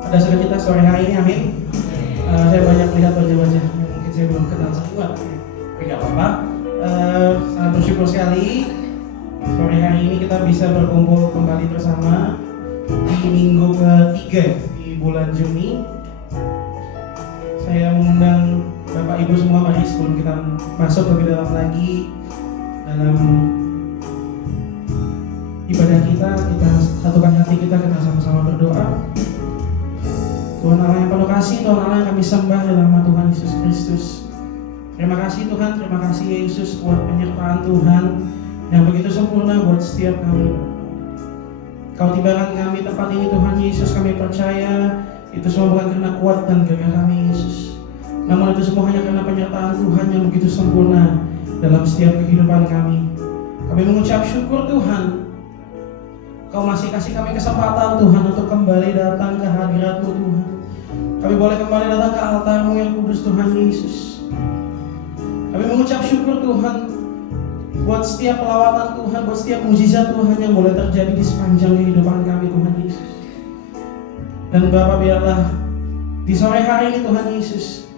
Ada sudah kita sore hari ini, amin. Saya banyak melihat wajah-wajah yang mungkin saya belum kenal semua, tapi nggak apa-apa. Sangat bersyukur sekali sore hari ini kita bisa berkumpul kembali bersama di minggu ketiga di bulan Juni. Saya mengundang Bapak Ibu semua, mari sebelum kita masuk lebih dalam lagi dalam ibadah kita satukan hati kita sama-sama berdoa. Tuhan Allah yang penuh kasih, Tuhan Allah yang kami sembah dalam nama Tuhan Yesus Kristus. Terima kasih Tuhan, terima kasih Yesus buat penyertaan Tuhan yang begitu sempurna buat setiap kami. Kau tibakan kami tempat ini Tuhan Yesus, kami percaya itu semua bukan karena kuat dan gagah kami Yesus, namun itu semua hanya karena penyertaan Tuhan yang begitu sempurna dalam setiap kehidupan kami. Kami mengucap syukur Tuhan, Kau masih kasih kami kesempatan Tuhan untuk kembali datang ke hadirat-Mu Tuhan. Kami boleh kembali datang ke altar-Mu yang kudus Tuhan Yesus. Kami mengucap syukur Tuhan buat setiap pelawatan Tuhan, buat setiap mujizat Tuhan yang boleh terjadi di sepanjang kehidupan kami Tuhan Yesus. Dan Bapa, biarlah di sore hari ini Tuhan Yesus,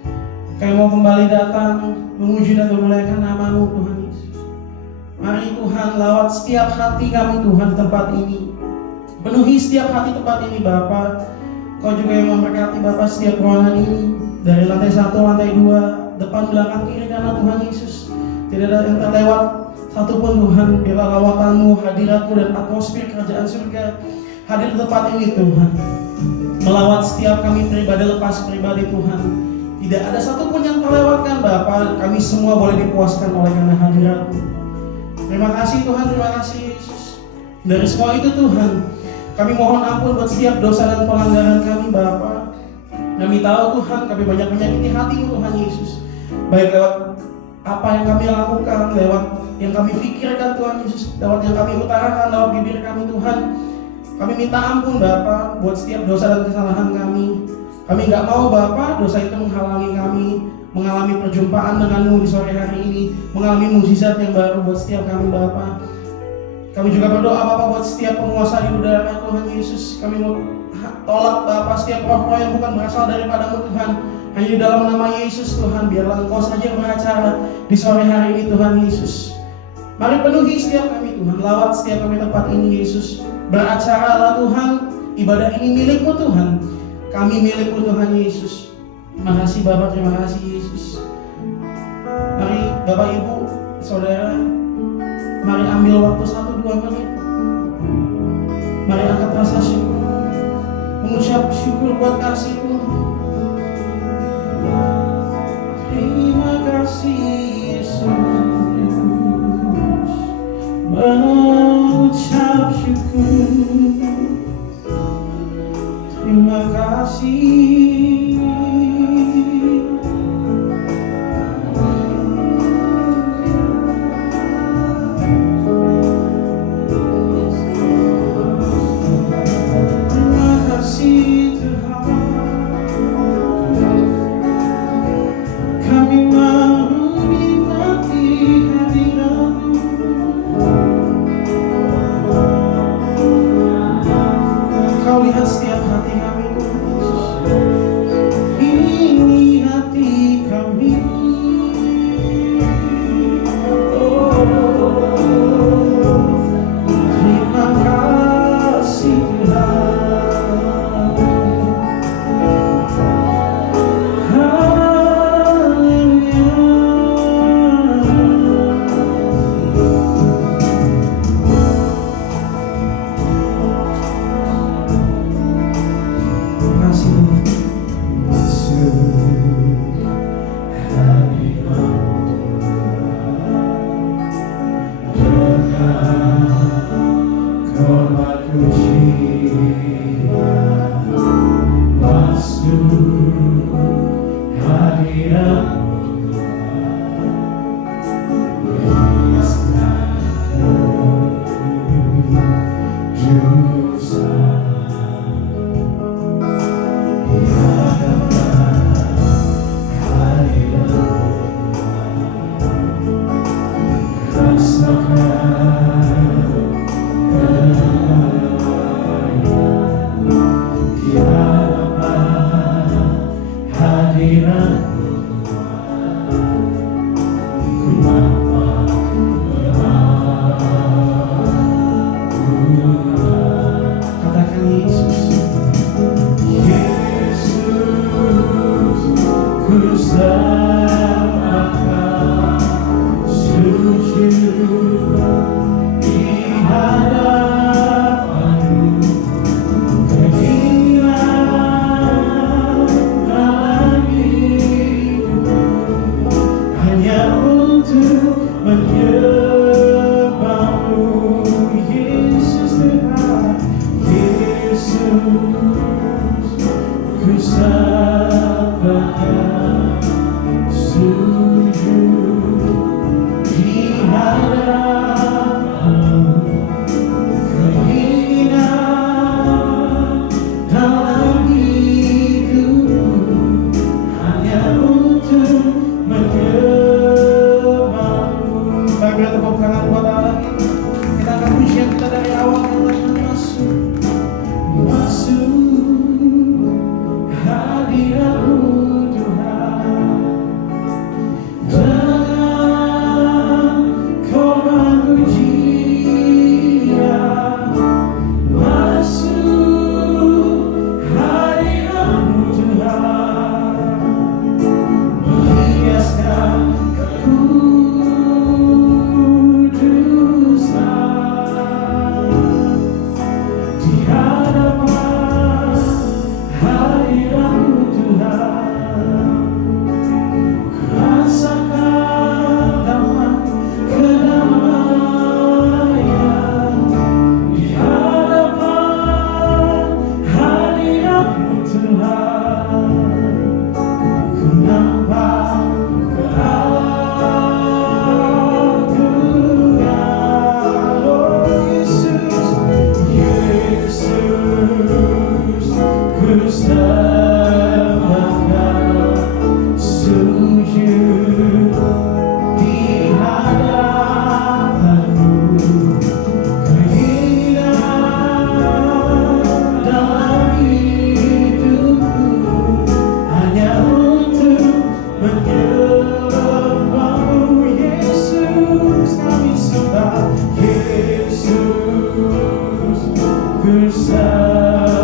kami mau kembali datang memuji dan memuliakan nama-Mu Tuhan Yesus. Mari Tuhan lawat setiap hati kami Tuhan di tempat ini. Penuhi setiap hati tempat ini Bapa. Kau juga yang memberkati Bapa setiap ruangan ini, dari lantai 1, lantai 2, depan, belakang, kiri, kanan Tuhan Yesus. Tidak ada yang terlewat satupun Tuhan. Biarlah lawatan-Mu, hadirat-Mu dan atmosfer kerajaan surga hadir di tempat ini Tuhan. Melawat setiap kami pribadi lepas pribadi Tuhan. Tidak ada satupun yang terlewatkan Bapa. Kami semua boleh dipuaskan oleh karena hadirat-Mu. Terima kasih Tuhan, terima kasih Yesus. Dari semua itu Tuhan, kami mohon ampun buat setiap dosa dan pelanggaran kami Bapa. Kami tahu Tuhan, kami banyak menyakiti hati-Mu Tuhan Yesus, baik lewat apa yang kami lakukan, lewat yang kami pikirkan Tuhan Yesus, lewat yang kami utarakan lewat bibir kami Tuhan. Kami minta ampun Bapa buat setiap dosa dan kesalahan kami. Kami gak mau Bapa dosa itu menghalangi kami mengalami perjumpaan dengan-Mu di sore hari ini, mengalami mukjizat yang baru buat setiap kami Bapa. Kami juga berdoa Bapa buat setiap penguasa di udara Tuhan Yesus. Kami mau tolak Bapa setiap roh-roh yang bukan berasal daripada-Mu Tuhan. Hanya di dalam nama Yesus Tuhan, biarlah Engkau saja yang beracara di sore hari ini Tuhan Yesus. Mari penuhi setiap kami Tuhan, lawat setiap kami tempat ini Yesus. Beracaralah Tuhan, ibadah ini milik-Mu Tuhan. Kami milik-Mu Tuhan Yesus. Terima kasih Bapak, terima kasih Yesus. Mari Bapak Ibu, Saudara, mari ambil waktu 1-2 menit. Mari angkat rasa syukur, mengucap syukur buat kasih-Mu. Terima kasih Yesus, mengucap syukur. Terima kasih. hadirat-Mu Tuhan. Rasakan damai, kedamaian di hadapan hadirat-Mu Tuhan. Ku nampak keagungan, oh Yesus, Yesus, ku sembahkan sujud di hadapan-Mu. Keinginan dalam hidupku hanya untuk menyembah-Mu. Yesus, kami sembah. Yesus, ku sembahkan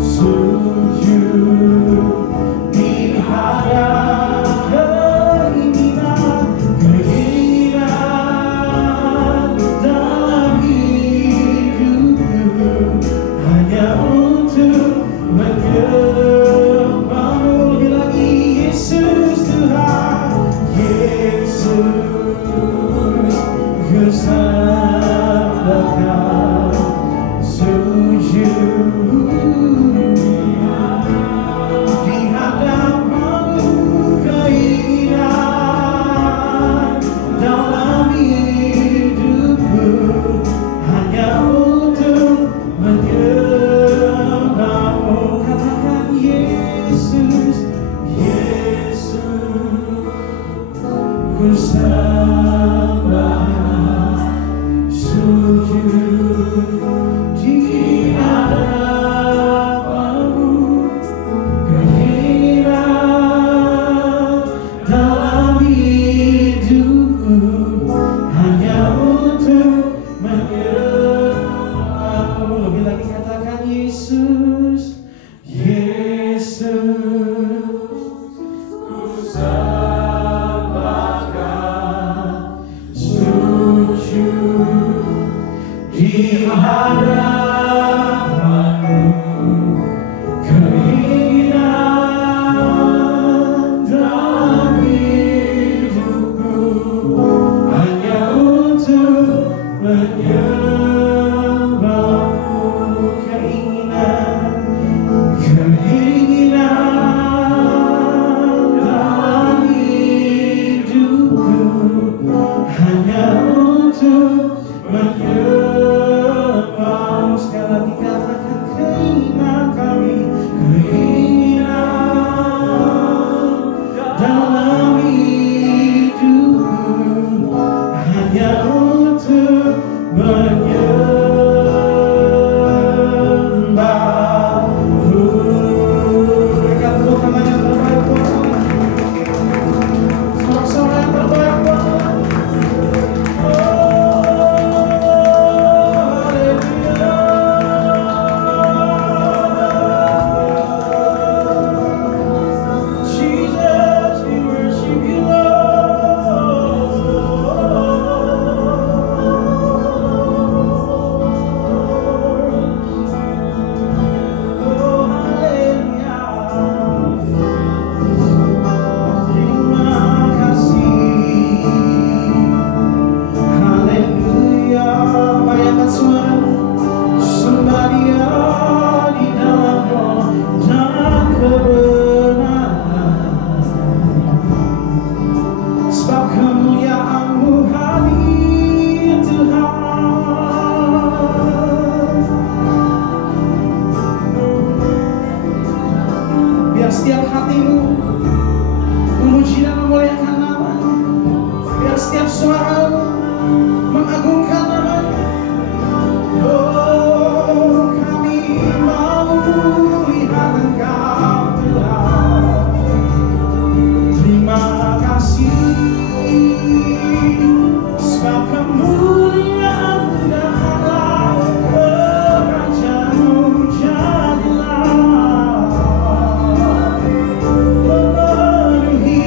sujud di hadapan. Keinginan dalam hidupku hanya untuk menyembah-Mu. Lebih lagi, Yesus Tuhan, Yesus, ku sembahkan sujud di hadapan-Mu. Keinginan dalam hidupku hanya untuk menyembah-Mu. Katakan Yesus, Yesus, ku sembahkan sujud di hadapan-Mu. Keinginan dalam hidupku hanya untuk menyembah-Mu. Lebih lagi, katakan Yesus, Yesus, ku sembahkan sujud di hadapan-Mu. Keinginan dalam hidupku hanya untuk menyembah-Mu. Keinginan dalam hidupku hanya untuk menyembah-Mu. Sekali lagi katakan keinginan kami, keinginan dalam hidupku hanya untuk menyembah-Mu. Berikan tepuk tangan yang terbaik buat Allah. Sorak-sorai yang terbaik buat Allah. Jesus, we worship you, biar setiap hatimu memuji dan memuliakan nama-Nya, biar setiap suaramu mengagungkan nama-Nya. Oh, kami mau lihat Engkau Tuhan. Terima kasih sebab kemuliaan-Mu datanglah, kerajaan-Mu jadilah memenuhi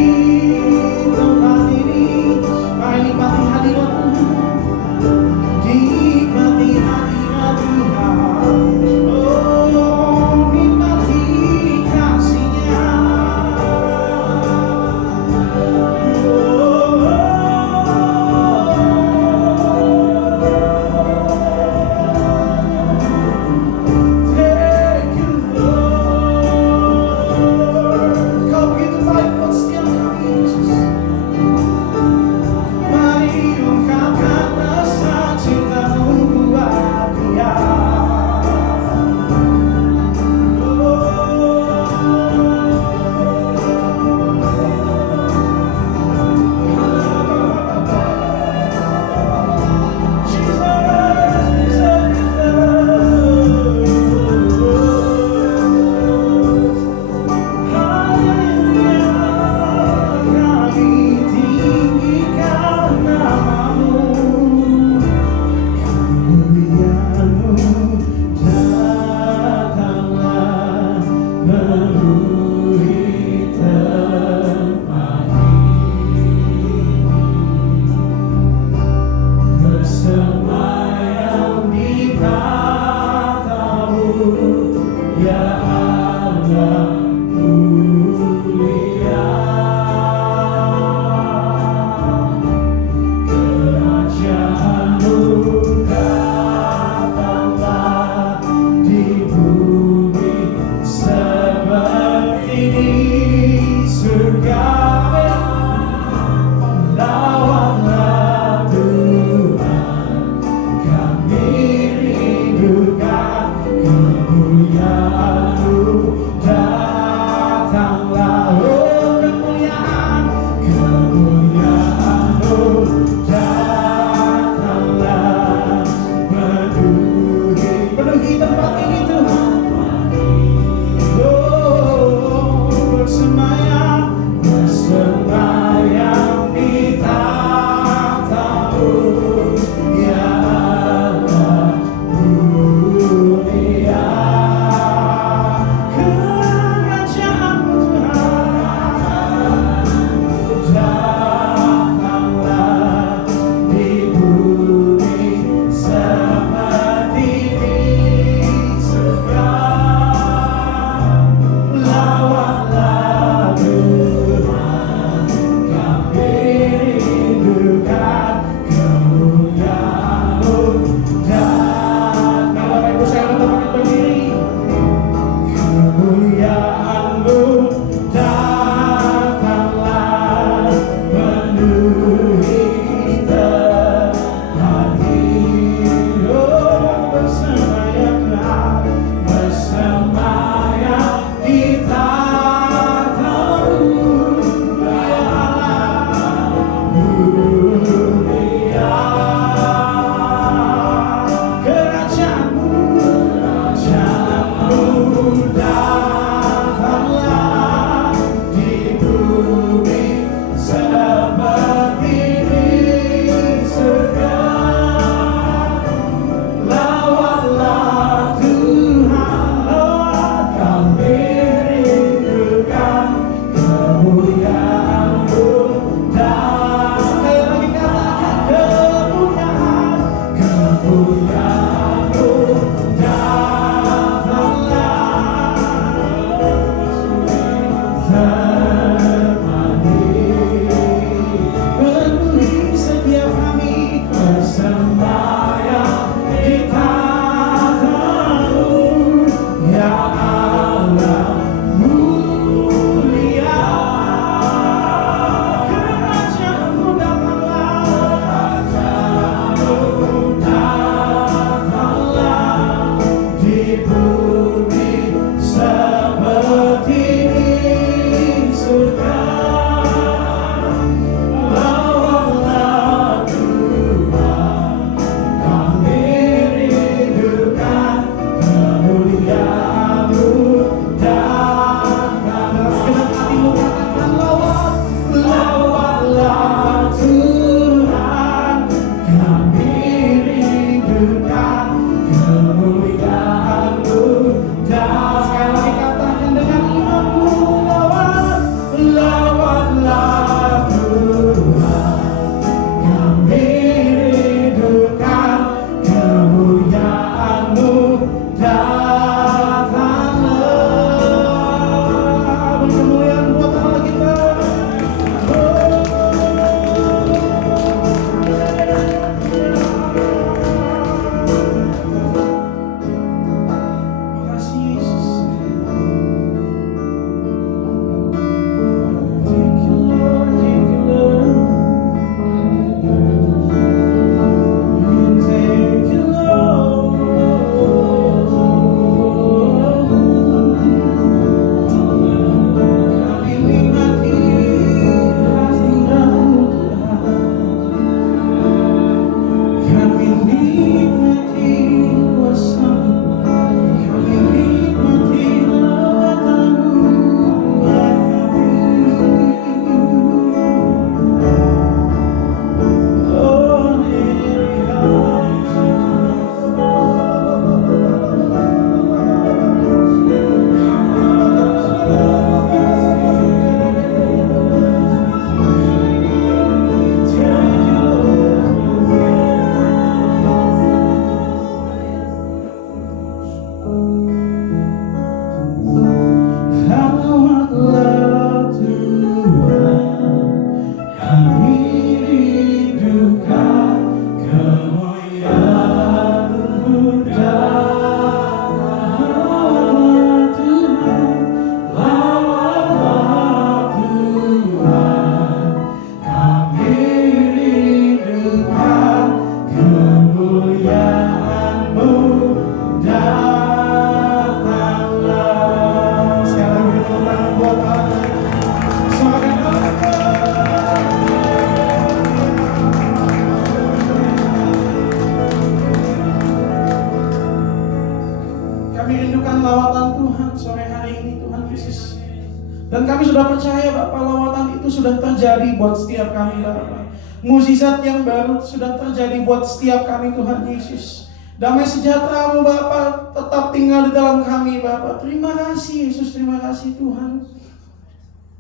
Dan kami sudah percaya Bapak, lawatan itu sudah terjadi buat setiap kami Bapak. Mukjizat yang baru sudah terjadi buat setiap kami Tuhan Yesus. Damai sejahtera-Mu Bapak tetap tinggal di dalam kami Bapak. Terima kasih Yesus, terima kasih Tuhan.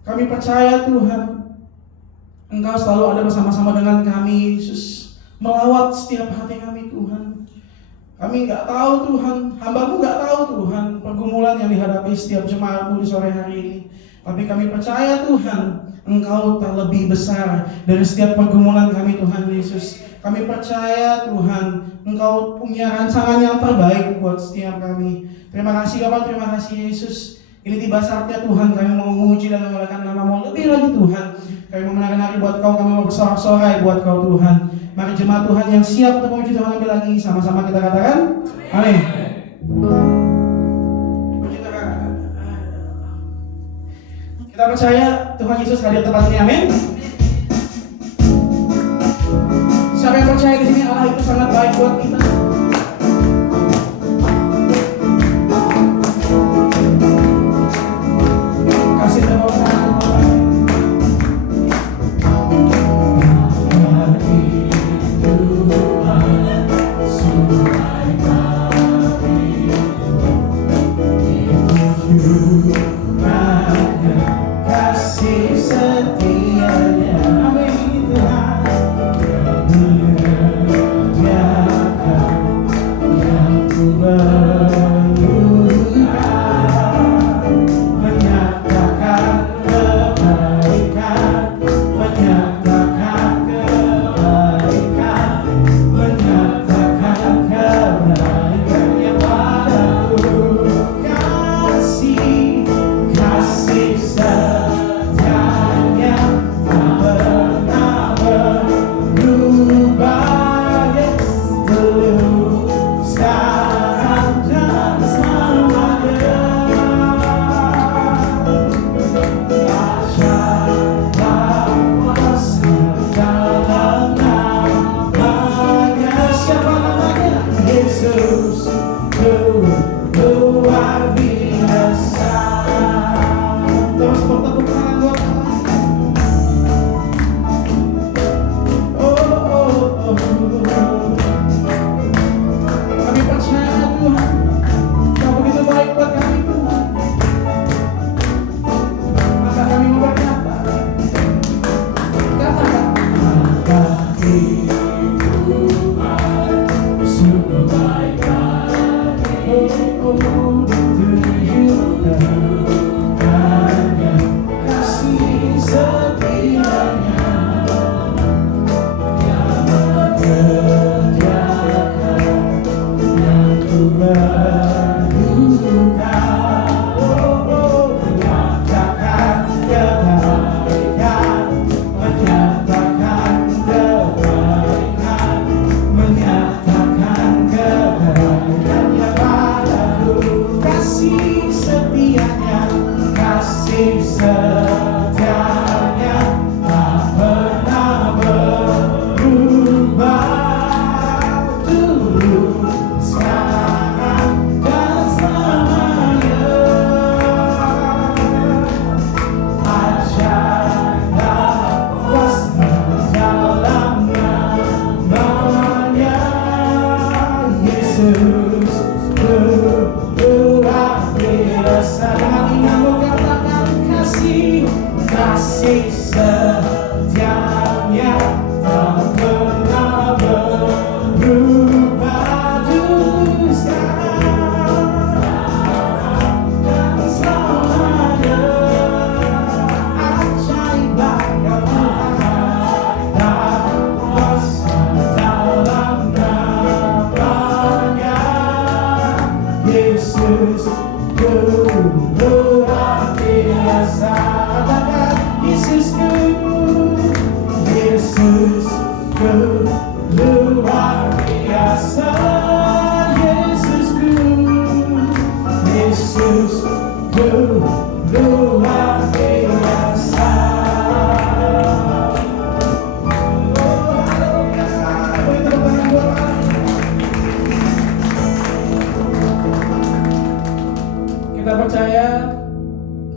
Kami percaya Tuhan, Engkau selalu ada bersama-sama dengan kami Yesus, melawat setiap hati kami Tuhan. Kami nggak tahu Tuhan, hamba-Mu nggak tahu Tuhan pergumulan yang dihadapi setiap jemaat-Mu di sore hari ini. Tapi kami percaya Tuhan, Engkau terlebih besar dari setiap pergumulan kami Tuhan Yesus. Kami percaya Tuhan, Engkau punya rancangan yang terbaik buat setiap kami. Terima kasih Bapak, terima kasih Yesus. Ini tiba saatnya Tuhan, kami mau memuji dan memuliakan nama-Mu lebih lagi Tuhan. Kami mau menari-nari buat Kau, kami mau bersorak-sorai buat Kau Tuhan. Mari jemaat Tuhan yang siap untuk memuji Tuhan lebih lagi, sama-sama kita katakan amin. Kita percaya Tuhan Yesus hadir tepat ini, amin. Siapa yang percaya di sini Allah itu sangat baik buat kita? Kasih tepuk tangan.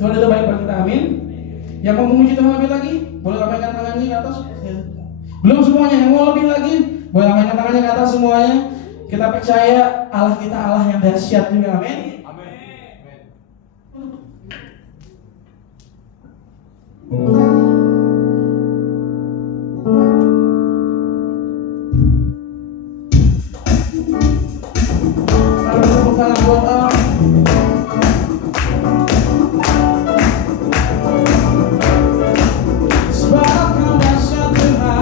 Tuhan itu baik buat kita, amin. Yang mau memuji Tuhan lebih lagi, boleh lambaikan tangannya ke atas. Belum semuanya, yang mau lebih lagi, boleh lambaikan tangannya ke atas semuanya. Kita percaya Allah kita Allah yang dahsyat juga, amin. Mari tepuk tangan buat Allah. Sebab Kau dahsyat Tuhan.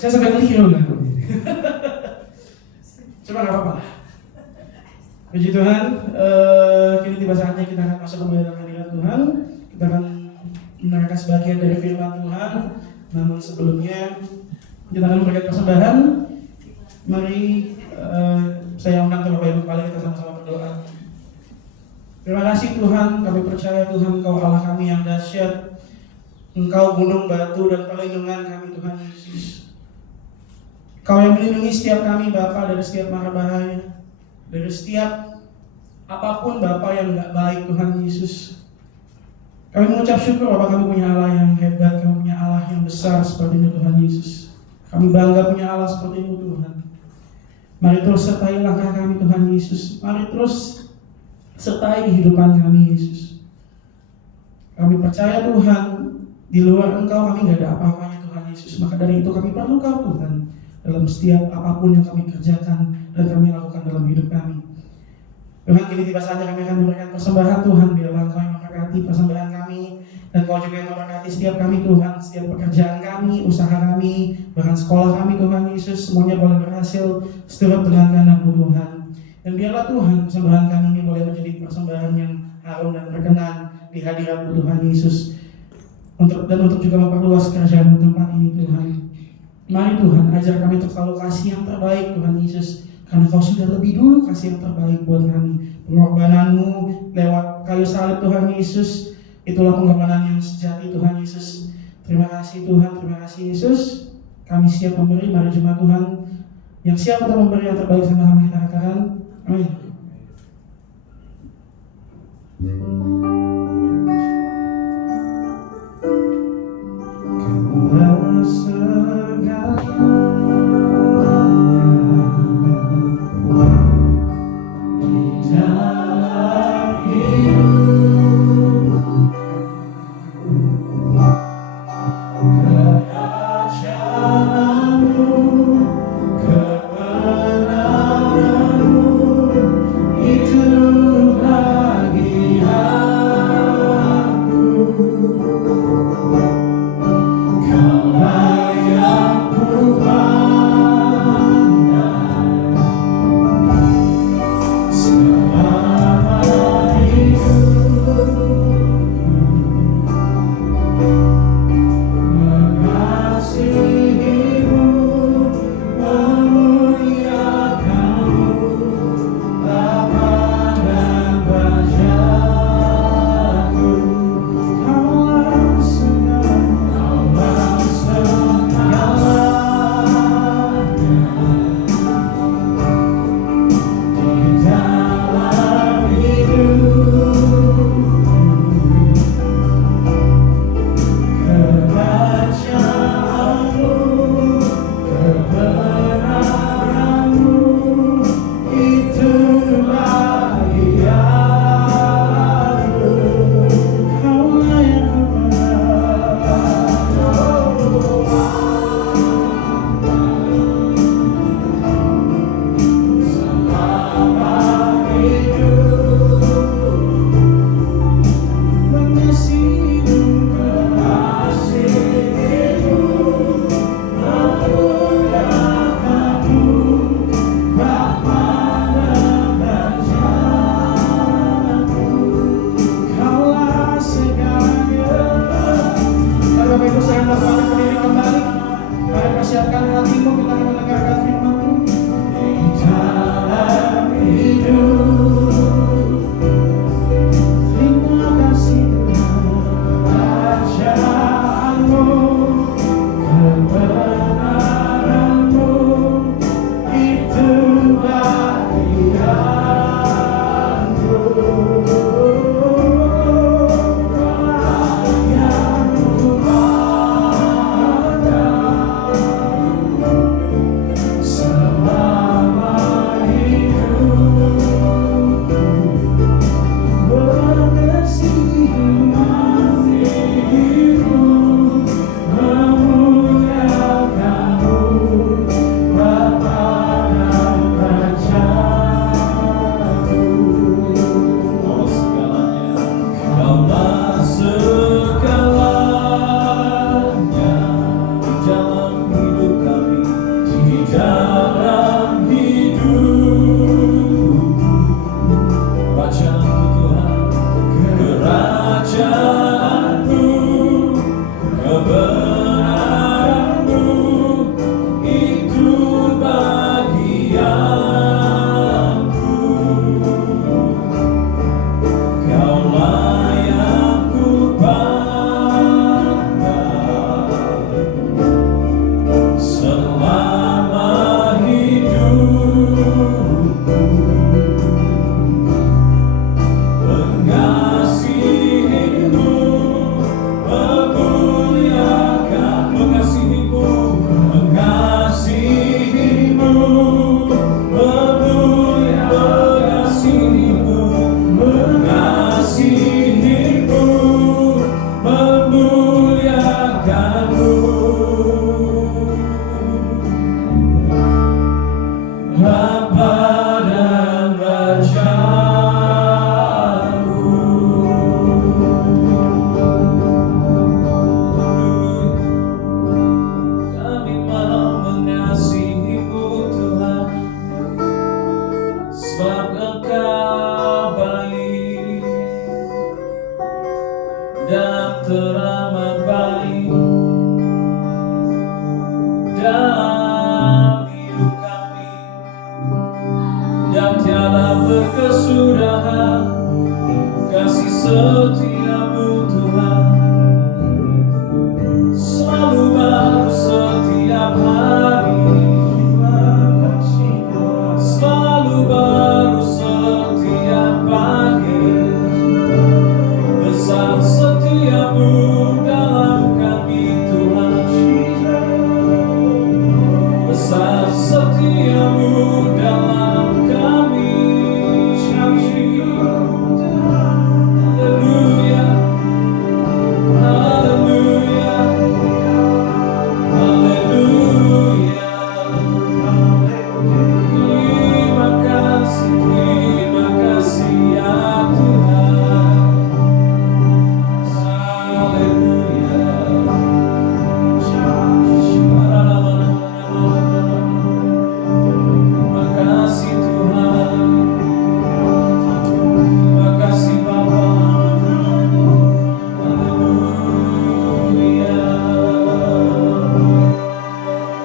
Saya sampai keliru kan. Coba nggak apa-apa. Puji Tuhan, kini tiba saatnya kita akan masuk kembali dalam hadirat Tuhan. Kita akan mendengarkan sebagian dari firman Tuhan. Namun sebelumnya kita akan memberikan persembahan. Mari saya undang terlebih dahulu kembali, kita sama-sama berdoa. Terima kasih Tuhan, kami percaya Tuhan Engkau Allah kami yang dahsyat. Engkau gunung, batu, dan perlindungan kami Tuhan Yesus. Kau yang melindungi setiap kami Bapa dari setiap mara bahaya, dari setiap apapun Bapa yang gak baik Tuhan Yesus. Kami mengucap syukur Bapa, kami punya Allah yang hebat, kami punya Allah yang besar seperti-Mu Tuhan Yesus. Kami bangga punya Allah seperti-Mu Tuhan. Mari terus sertai langkah kami Tuhan Yesus. Mari terus sertai kehidupan kami Yesus. Kami percaya Tuhan, di luar Engkau kami gak ada apa-apanya Tuhan Yesus. Maka dari itu kami perlu Kau Tuhan. dalam setiap apapun yang kami kerjakan dan kami lakukan dalam hidup kami. Tuhan, kini tiba saatnya kami akan memberikan persembahan. Tuhan, biarlah Kau yang memberkati persembahan kami, dan Kau juga yang memberkati setiap kami Tuhan, setiap pekerjaan kami, usaha kami, bahkan sekolah kami Tuhan Yesus, semuanya boleh berhasil seturut dengan kehendak-Mu Tuhan. Dan biarlah Tuhan, persembahan kami ini boleh menjadi persembahan yang harum dan berkenan di hadirat-Mu Tuhan Yesus, untuk juga memperluas kerjaan-Mu tempat ini Tuhan. Mari Tuhan, ajar kami untuk selalu kasih yang terbaik Tuhan Yesus, karena Kau sudah lebih dulu kasih yang terbaik buat kami. Pengorbanan-Mu lewat kayu salib Tuhan Yesus, itulah pengorbanan yang sejati Tuhan Yesus. Terima kasih Tuhan, terima kasih Yesus. Kami siap memberi, mari jemaat Tuhan yang siap untuk memberi yang terbaik sama-sama kita katakan amin. Itu lagi Bapa dan Rajaku. Kami mau mengasihi-Mu Tuhan, sebab Engkau baik dan teramat baik dalam hidup kami, dan tiada berkesudahan kasih setia-Mu Tuhan, selalu baru setiap hari, selalu baru setiap pagi. Besar setia-Mu dalam kami Tuhan, besar setia-Mu dalam kami. Haleluya, haleluya, haleluya. Terima kasih ya Tuhan. Haleluya. Terima kasih Tuhan. Terima kasih Bapa. Haleluya.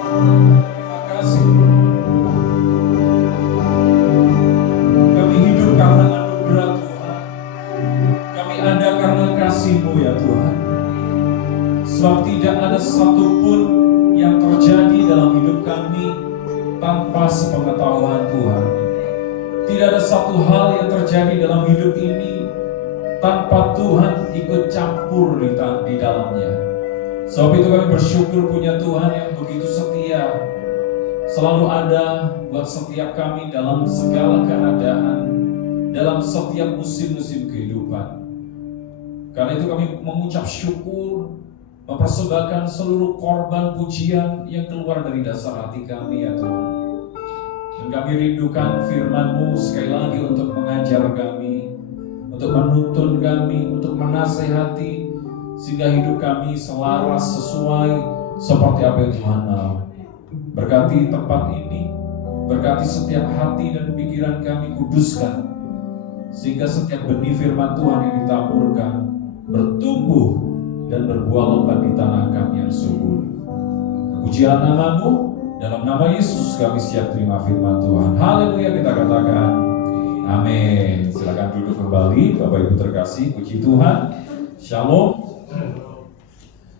Terima kasih. Kami hidup karena anugerah Tuhan. Kami ada karena kasih-Mu ya Tuhan. Sebab tidak ada satupun yang terjadi dalam hidup kami tanpa sepengetahuan Tuhan. Tidak ada satu hal yang terjadi dalam hidup ini tanpa Tuhan ikut campur di dalamnya. Sebab itu kami bersyukur punya Tuhan yang begitu setia, selalu ada buat setiap kami dalam segala keadaan, dalam setiap musim-musim kehidupan. Karena itu kami mengucap syukur, mempersembahkan seluruh korban pujian yang keluar dari dasar hati kami ya Tuhan. Dan kami rindukan firman-Mu sekali lagi untuk mengajar kami, untuk menuntun kami, untuk menasehati, sehingga hidup kami selaras sesuai seperti apa yang Tuhan mau. Berkati tempat ini, berkati setiap hati dan pikiran kami, kuduskan, sehingga setiap benih firman Tuhan yang ditaburkan bertumbuh dan berbuah lebat di tanah kami yang subur. Pujian nama-Mu, dalam nama Yesus kami siap terima firman Tuhan. Haleluya, kita katakan amin. Silakan duduk kembali Bapak Ibu terkasih. Puji Tuhan. Shalom.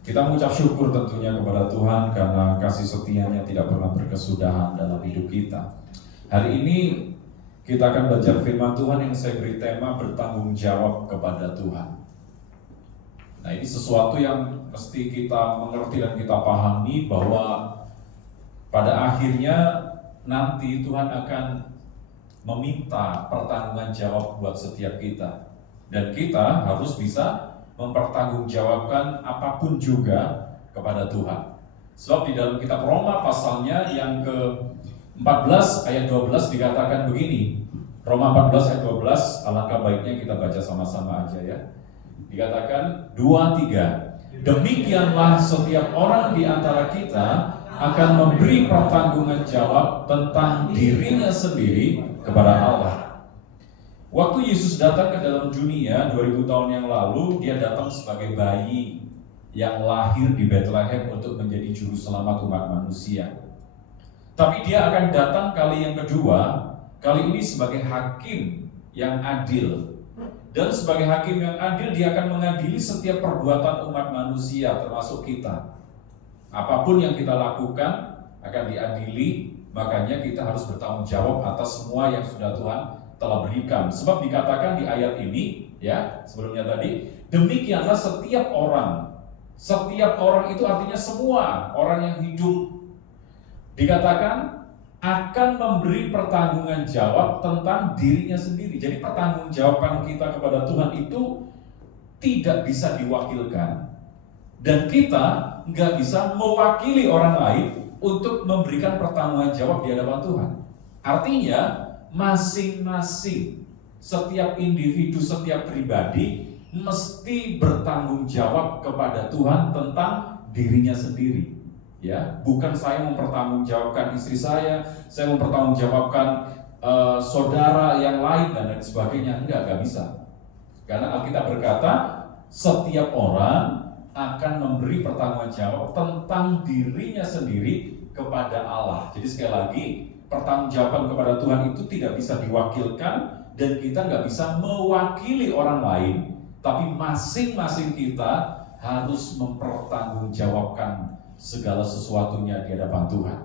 Kita mengucap syukur tentunya kepada Tuhan karena kasih setia-Nya tidak pernah berkesudahan dalam hidup kita. Hari ini kita akan belajar firman Tuhan yang saya beri tema bertanggung jawab kepada Tuhan. Nah, ini sesuatu yang mesti kita mengerti dan kita pahami bahwa pada akhirnya nanti Tuhan akan meminta pertanggungan jawab buat setiap kita. Dan kita harus bisa mempertanggungjawabkan apapun juga kepada Tuhan. Sebab di dalam kitab Roma pasalnya yang ke-14 ayat 12 dikatakan begini. Roma 14 ayat 12, alangkah baiknya kita baca sama-sama aja ya. Dikatakan 2-3. Demikianlah setiap orang di antara kita akan memberi pertanggungan jawab tentang dirinya sendiri kepada Allah. Waktu Yesus datang ke dalam dunia 2000 tahun yang lalu, dia datang sebagai bayi yang lahir di Bethlehem untuk menjadi juru selamat umat manusia. Tapi dia akan datang kali yang kedua, kali ini sebagai hakim yang adil. Dan sebagai hakim yang adil, dia akan mengadili setiap perbuatan umat manusia termasuk kita. Apapun yang kita lakukan akan diadili, makanya kita harus bertanggung jawab atas semua yang sudah Tuhan telah berikan. Sebab dikatakan di ayat ini, ya, sebelumnya tadi, demikianlah setiap orang itu artinya semua orang yang hidup, dikatakan akan memberi pertanggungan jawab tentang dirinya sendiri. Jadi pertanggungjawaban kita kepada Tuhan itu tidak bisa diwakilkan. Dan kita nggak bisa mewakili orang lain untuk memberikan pertanggungan jawab di hadapan Tuhan. Artinya masing-masing, setiap individu, setiap pribadi mesti bertanggung jawab kepada Tuhan tentang dirinya sendiri. Ya, bukan saya mempertanggungjawabkan istri saya mempertanggungjawabkan saudara yang lain dan lain sebagainya. Enggak bisa. Karena Alkitab berkata, setiap orang akan memberi pertanggungjawab tentang dirinya sendiri kepada Allah. Jadi sekali lagi, pertanggungjawaban kepada Tuhan itu tidak bisa diwakilkan dan kita nggak bisa mewakili orang lain, tapi masing-masing kita harus mempertanggungjawabkan segala sesuatunya di hadapan Tuhan.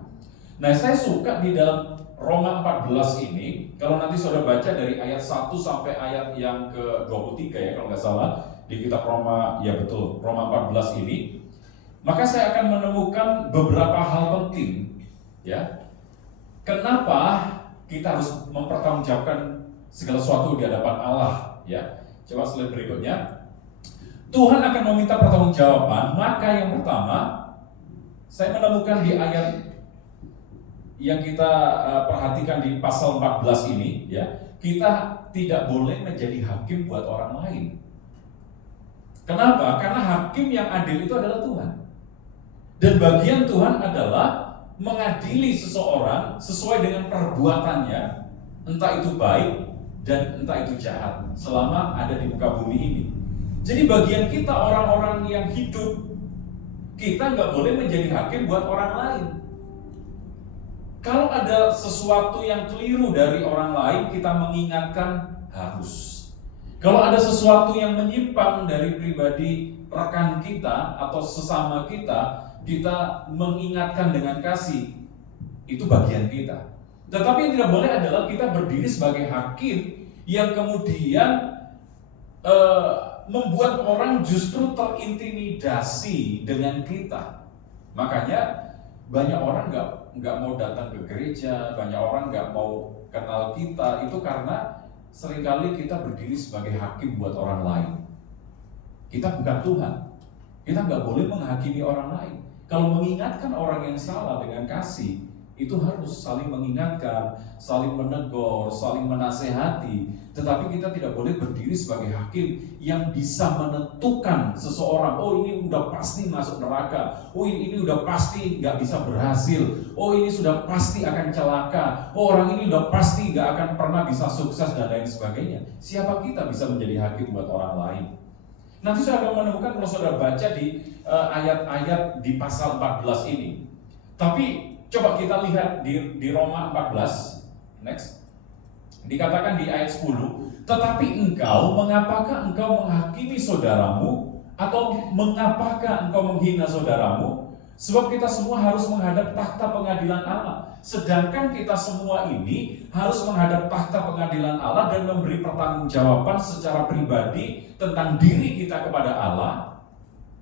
Nah, saya suka di dalam Roma 14 ini, kalau nanti saudara baca dari ayat 1 sampai ayat yang ke-23 ya, kalau nggak salah, di kitab Roma, ya betul, Roma 14 ini, maka saya akan menemukan beberapa hal penting, ya. Kenapa kita harus mempertanggungjawabkan segala sesuatu di hadapan Allah, ya. Coba slide berikutnya. Tuhan akan meminta pertanggungjawaban, maka yang pertama, saya menemukan di ayat yang kita perhatikan di pasal 14 ini, ya, kita tidak boleh menjadi hakim buat orang lain. Kenapa? Karena hakim yang adil itu adalah Tuhan. Dan bagian Tuhan adalah mengadili seseorang sesuai dengan perbuatannya, entah itu baik dan entah itu jahat, selama ada di muka bumi ini. Jadi bagian kita orang-orang yang hidup, kita nggak boleh menjadi hakim buat orang lain. Kalau ada sesuatu yang keliru dari orang lain, kita mengingatkan harus. Kalau ada sesuatu yang menyimpang dari pribadi rekan kita atau sesama kita, kita mengingatkan dengan kasih. Itu bagian kita. Tetapi yang tidak boleh adalah kita berdiri sebagai hakim yang kemudian membuat orang justru terintimidasi dengan kita. Makanya banyak orang nggak mau datang ke gereja, banyak orang nggak mau kenal kita, itu karena seringkali kita berdiri sebagai hakim buat orang lain. Kita bukan Tuhan. Kita nggak boleh menghakimi orang lain. Kalau mengingatkan orang yang salah dengan kasih, itu harus saling mengingatkan, saling menegur, saling menasehati. Tetapi kita tidak boleh berdiri sebagai hakim yang bisa menentukan seseorang, oh ini udah pasti masuk neraka, oh ini udah pasti nggak bisa berhasil, oh ini sudah pasti akan celaka, oh orang ini udah pasti nggak akan pernah bisa sukses dan lain sebagainya. Siapa kita bisa menjadi hakim buat orang lain? Nanti saya akan menemukan kalau saudara baca di ayat-ayat di pasal 14 ini. Tapi coba kita lihat di Roma 14, next. Dikatakan di ayat 10, tetapi engkau, mengapakah engkau menghakimi saudaramu, atau mengapakah engkau menghina saudaramu? Sebab kita semua harus menghadap takhta pengadilan Allah. Sedangkan kita semua ini harus menghadap takhta pengadilan Allah dan memberi pertanggungjawaban secara pribadi tentang diri kita kepada Allah.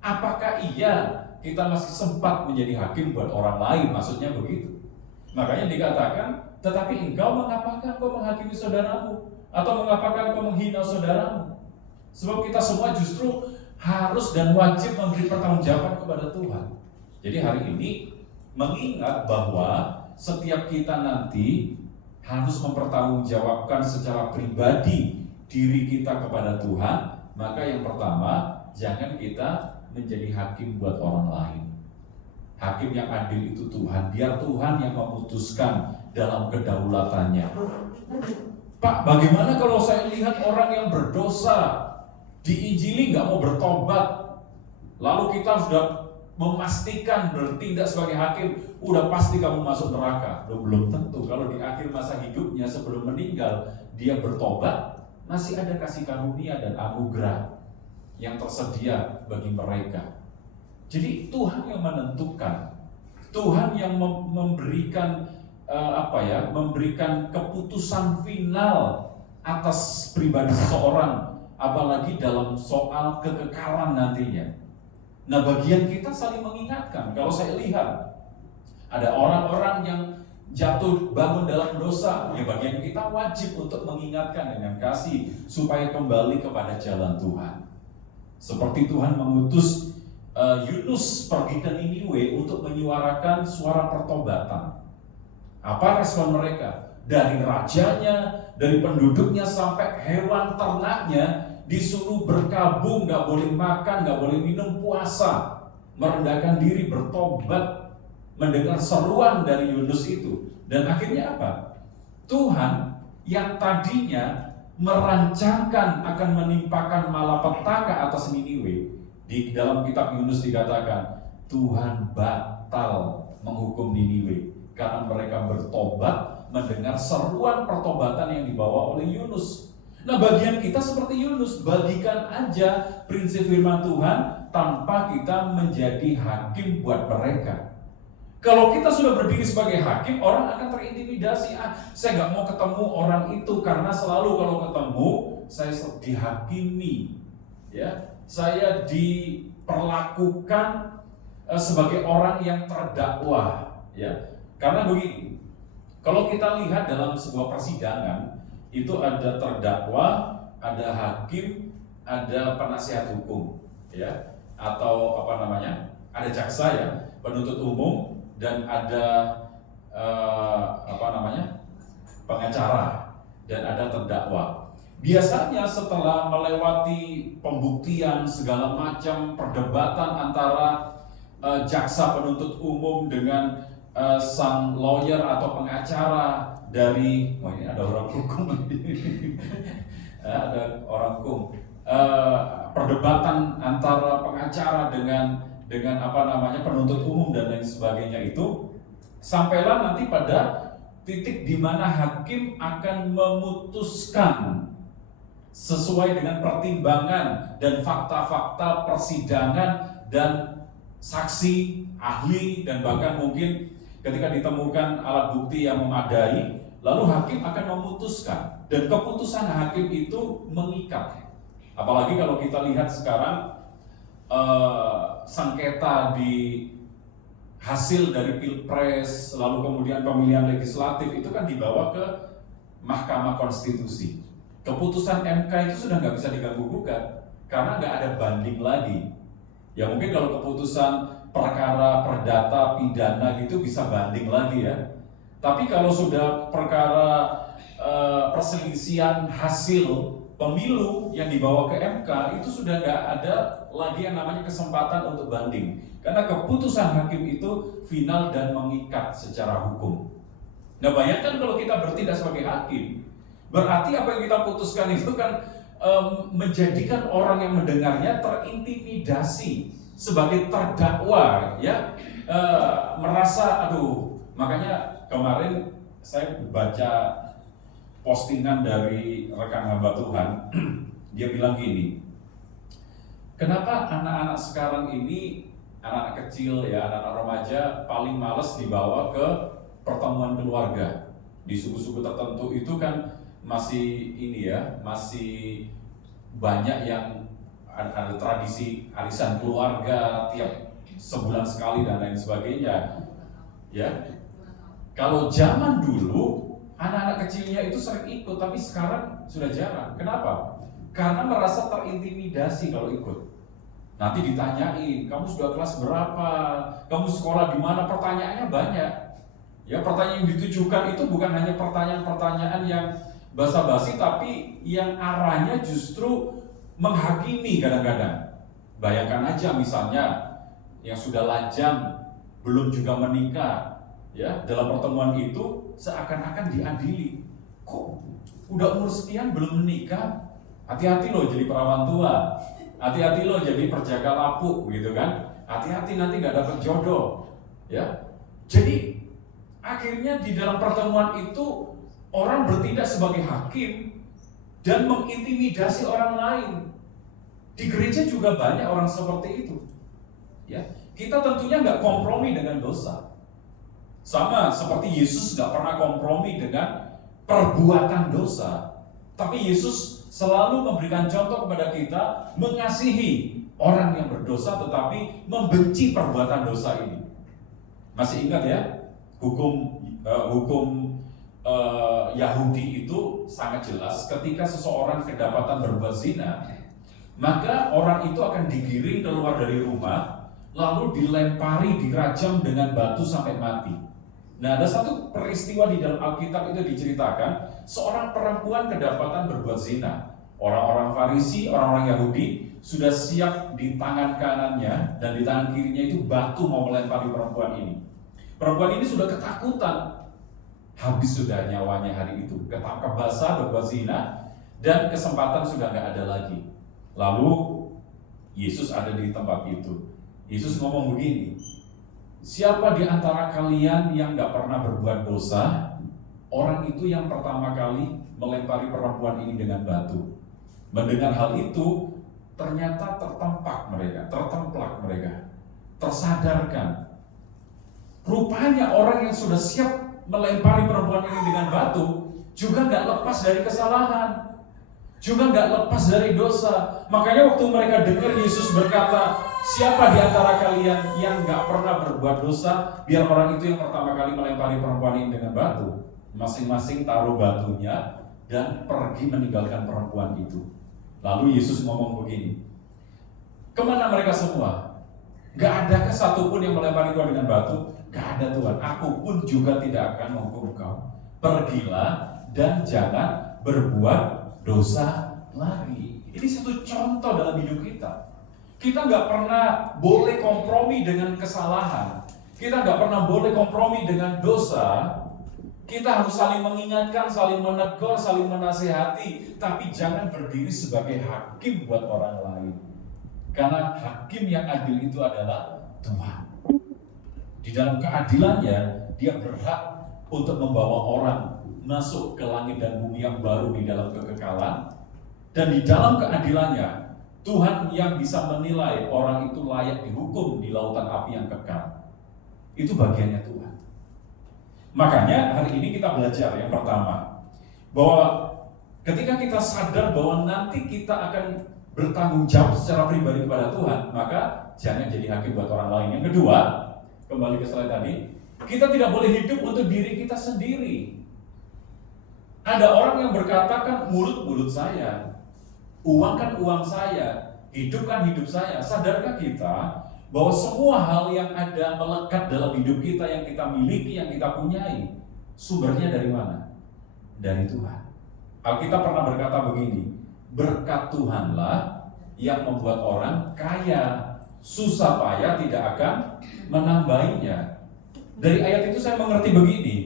Apakah iya kita masih sempat menjadi hakim buat orang lain? Maksudnya begitu. Makanya dikatakan, tetapi engkau, mengapakah engkau menghakimi saudaramu, atau mengapakah engkau menghina saudaramu? Sebab kita semua justru harus dan wajib memberi pertanggungjawaban kepada Tuhan. Jadi hari ini mengingat bahwa setiap kita nanti harus mempertanggungjawabkan secara pribadi diri kita kepada Tuhan. Maka yang pertama, jangan kita menjadi hakim buat orang lain. Hakim yang adil itu Tuhan. Biar Tuhan yang memutuskan dalam kedaulatannya. Pak, bagaimana kalau saya lihat orang yang berdosa diinjili nggak mau bertobat, lalu kita sudah memastikan bertindak sebagai hakim, udah pasti kamu masuk neraka? Loh, belum tentu. Kalau di akhir masa hidupnya sebelum meninggal dia bertobat, masih ada kasih karunia dan anugerah yang tersedia bagi mereka. Jadi Tuhan yang menentukan, Tuhan yang memberikan memberikan keputusan final atas pribadi seseorang, apalagi dalam soal kekekalan nantinya. Nah, bagian kita saling mengingatkan. Kalau saya lihat ada orang-orang yang jatuh bangun dalam dosa, ya bagian kita wajib untuk mengingatkan dengan kasih supaya kembali kepada jalan Tuhan. Seperti Tuhan mengutus Yunus pergi ke Niniwe untuk menyuarakan suara pertobatan. Apa respon mereka? dari rajanya, dari penduduknya sampai hewan ternaknya disuruh berkabung, nggak boleh makan, nggak boleh minum, puasa, merendahkan diri, bertobat, mendengar seruan dari Yunus itu. Dan akhirnya apa? Tuhan yang tadinya merancangkan akan menimpakan malapetaka atas Niniwe, di dalam kitab Yunus dikatakan Tuhan batal menghukum Niniwe karena mereka bertobat mendengar seruan pertobatan yang dibawa oleh Yunus. Nah, bagian kita seperti Yunus, bagikan aja prinsip firman Tuhan tanpa kita menjadi hakim buat mereka. Kalau kita sudah berdiri sebagai hakim, orang akan terintimidasi. Saya nggak mau ketemu orang itu karena selalu kalau ketemu saya dihakimi, ya, saya diperlakukan sebagai orang yang terdakwa, ya. Karena begini, kalau kita lihat dalam sebuah persidangan itu ada terdakwa, ada hakim, ada penasihat hukum, ya, atau apa namanya, ada jaksa, ya, penuntut umum, dan ada pengacara, dan ada terdakwa. Biasanya setelah melewati pembuktian segala macam perdebatan antara jaksa penuntut umum dengan sang lawyer atau pengacara dari, ini ada orang hukum, ada orang hukum, perdebatan antara pengacara dengan penuntut umum dan lain sebagainya itu, sampailah nanti pada titik di mana hakim akan memutuskan sesuai dengan pertimbangan dan fakta-fakta persidangan dan saksi, ahli, dan bahkan mungkin ketika ditemukan alat bukti yang memadai, lalu hakim akan memutuskan, dan keputusan hakim itu mengikat. Apalagi kalau kita lihat sekarang sengketa di hasil dari pilpres, lalu kemudian pemilihan legislatif itu kan dibawa ke Mahkamah Konstitusi. Keputusan MK itu sudah nggak bisa diganggu gugat karena nggak ada banding lagi. Ya mungkin kalau keputusan perkara perdata pidana gitu bisa banding lagi, ya. Tapi kalau sudah perkara perselisihan hasil pemilu yang dibawa ke MK, itu sudah nggak ada lagi yang namanya kesempatan untuk banding, karena keputusan hakim itu final dan mengikat secara hukum. Nah, bayangkan kalau kita bertindak sebagai hakim, berarti apa yang kita putuskan itu kan menjadikan orang yang mendengarnya terintimidasi sebagai terdakwa, ya, merasa aduh. Makanya kemarin saya baca postingan dari rekan hamba Tuhan, dia bilang gini, kenapa anak-anak sekarang ini, anak-anak kecil, ya, anak-anak remaja paling males dibawa ke pertemuan keluarga. Di suku-suku tertentu itu kan masih ini, ya, masih banyak yang ada tradisi arisan keluarga tiap sebulan sekali dan lain sebagainya, ya. Kalau zaman dulu anak-anak kecilnya itu sering ikut, tapi sekarang sudah jarang. Kenapa? Karena merasa terintimidasi kalau ikut. Nanti ditanyain, kamu sudah kelas berapa? Kamu sekolah di mana? Pertanyaannya banyak. Ya, pertanyaan yang ditujukan itu bukan hanya pertanyaan-pertanyaan yang basa-basi, tapi yang arahnya justru menghakimi kadang-kadang. Bayangkan aja misalnya yang sudah lajang, belum juga menikah, ya, dalam pertemuan itu seakan-akan diadili. Kok udah umur sekian belum menikah? Hati-hati loh jadi perawan tua, hati-hati loh jadi perjaka lapuk, gitu kan? Hati-hati nanti nggak dapat jodoh, ya. Jadi akhirnya di dalam pertemuan itu orang bertindak sebagai hakim dan mengintimidasi orang lain. Di gereja juga banyak orang seperti itu, ya. Kita tentunya nggak kompromi dengan dosa. Sama seperti Yesus nggak pernah kompromi dengan perbuatan dosa. Tapi Yesus selalu memberikan contoh kepada kita mengasihi orang yang berdosa tetapi membenci perbuatan dosa ini. Masih ingat, ya, hukum Yahudi itu sangat jelas. Ketika seseorang kedapatan berbuat zina, maka orang itu akan digiring keluar dari rumah, lalu dilempari, dirajam dengan batu sampai mati. Nah, ada satu peristiwa di dalam Alkitab itu diceritakan, seorang perempuan kedapatan berbuat zina. Orang-orang Farisi, orang-orang Yahudi sudah siap di tangan kanannya dan di tangan kirinya itu batu mau melempari perempuan ini. Perempuan ini sudah ketakutan, habis sudah nyawanya hari itu, ketangkap basah berbuat zina dan kesempatan sudah nggak ada lagi. Lalu Yesus ada di tempat itu. Yesus ngomong begini, siapa di antara kalian yang gak pernah berbuat dosa, orang itu yang pertama kali melempari perempuan ini dengan batu. Mendengar hal itu, ternyata tertemplak mereka, tersadarkan. Rupanya orang yang sudah siap melempari perempuan ini dengan batu, juga gak lepas dari kesalahan, juga gak lepas dari dosa. Makanya waktu mereka dengar Yesus berkata, siapa di antara kalian yang gak pernah berbuat dosa, biar orang itu yang pertama kali melempari perempuan ini dengan batu. Masing-masing taruh batunya dan pergi meninggalkan perempuan itu. Lalu Yesus ngomong begini, kemana mereka semua? Gak adakah satupun yang melempari Tuhan dengan batu? Gak ada Tuhan, aku pun juga tidak akan menghukum kau. Pergilah dan jangan berbuat dosa lagi. Ini satu contoh dalam hidup kita. Kita nggak pernah boleh kompromi dengan kesalahan. Kita nggak pernah boleh kompromi dengan dosa. Kita harus saling mengingatkan, saling menegur, saling menasihati. Tapi jangan berdiri sebagai hakim buat orang lain. Karena hakim yang adil itu adalah Tuhan. Di dalam keadilannya, dia berhak untuk membawa orang masuk ke langit dan bumi yang baru di dalam kekekalan. Dan di dalam keadilannya, Tuhan yang bisa menilai orang itu layak dihukum di lautan api yang kekal. Itu bagiannya Tuhan. Makanya hari ini kita belajar yang pertama, bahwa ketika kita sadar bahwa nanti kita akan bertanggung jawab secara pribadi kepada Tuhan, maka jangan jadi hakim buat orang lain. Yang kedua, kembali ke slide tadi, kita tidak boleh hidup untuk diri kita sendiri. Ada orang yang berkata kan mulut saya, uang kan uang saya, hidup kan hidup saya. Sadarkah kita bahwa semua hal yang ada melekat dalam hidup kita, yang kita miliki, yang kita punyai, sumbernya dari mana? Dari Tuhan. Alkitab pernah berkata begini, berkat Tuhanlah yang membuat orang kaya, susah payah tidak akan menambahinya. Dari ayat itu saya mengerti begini,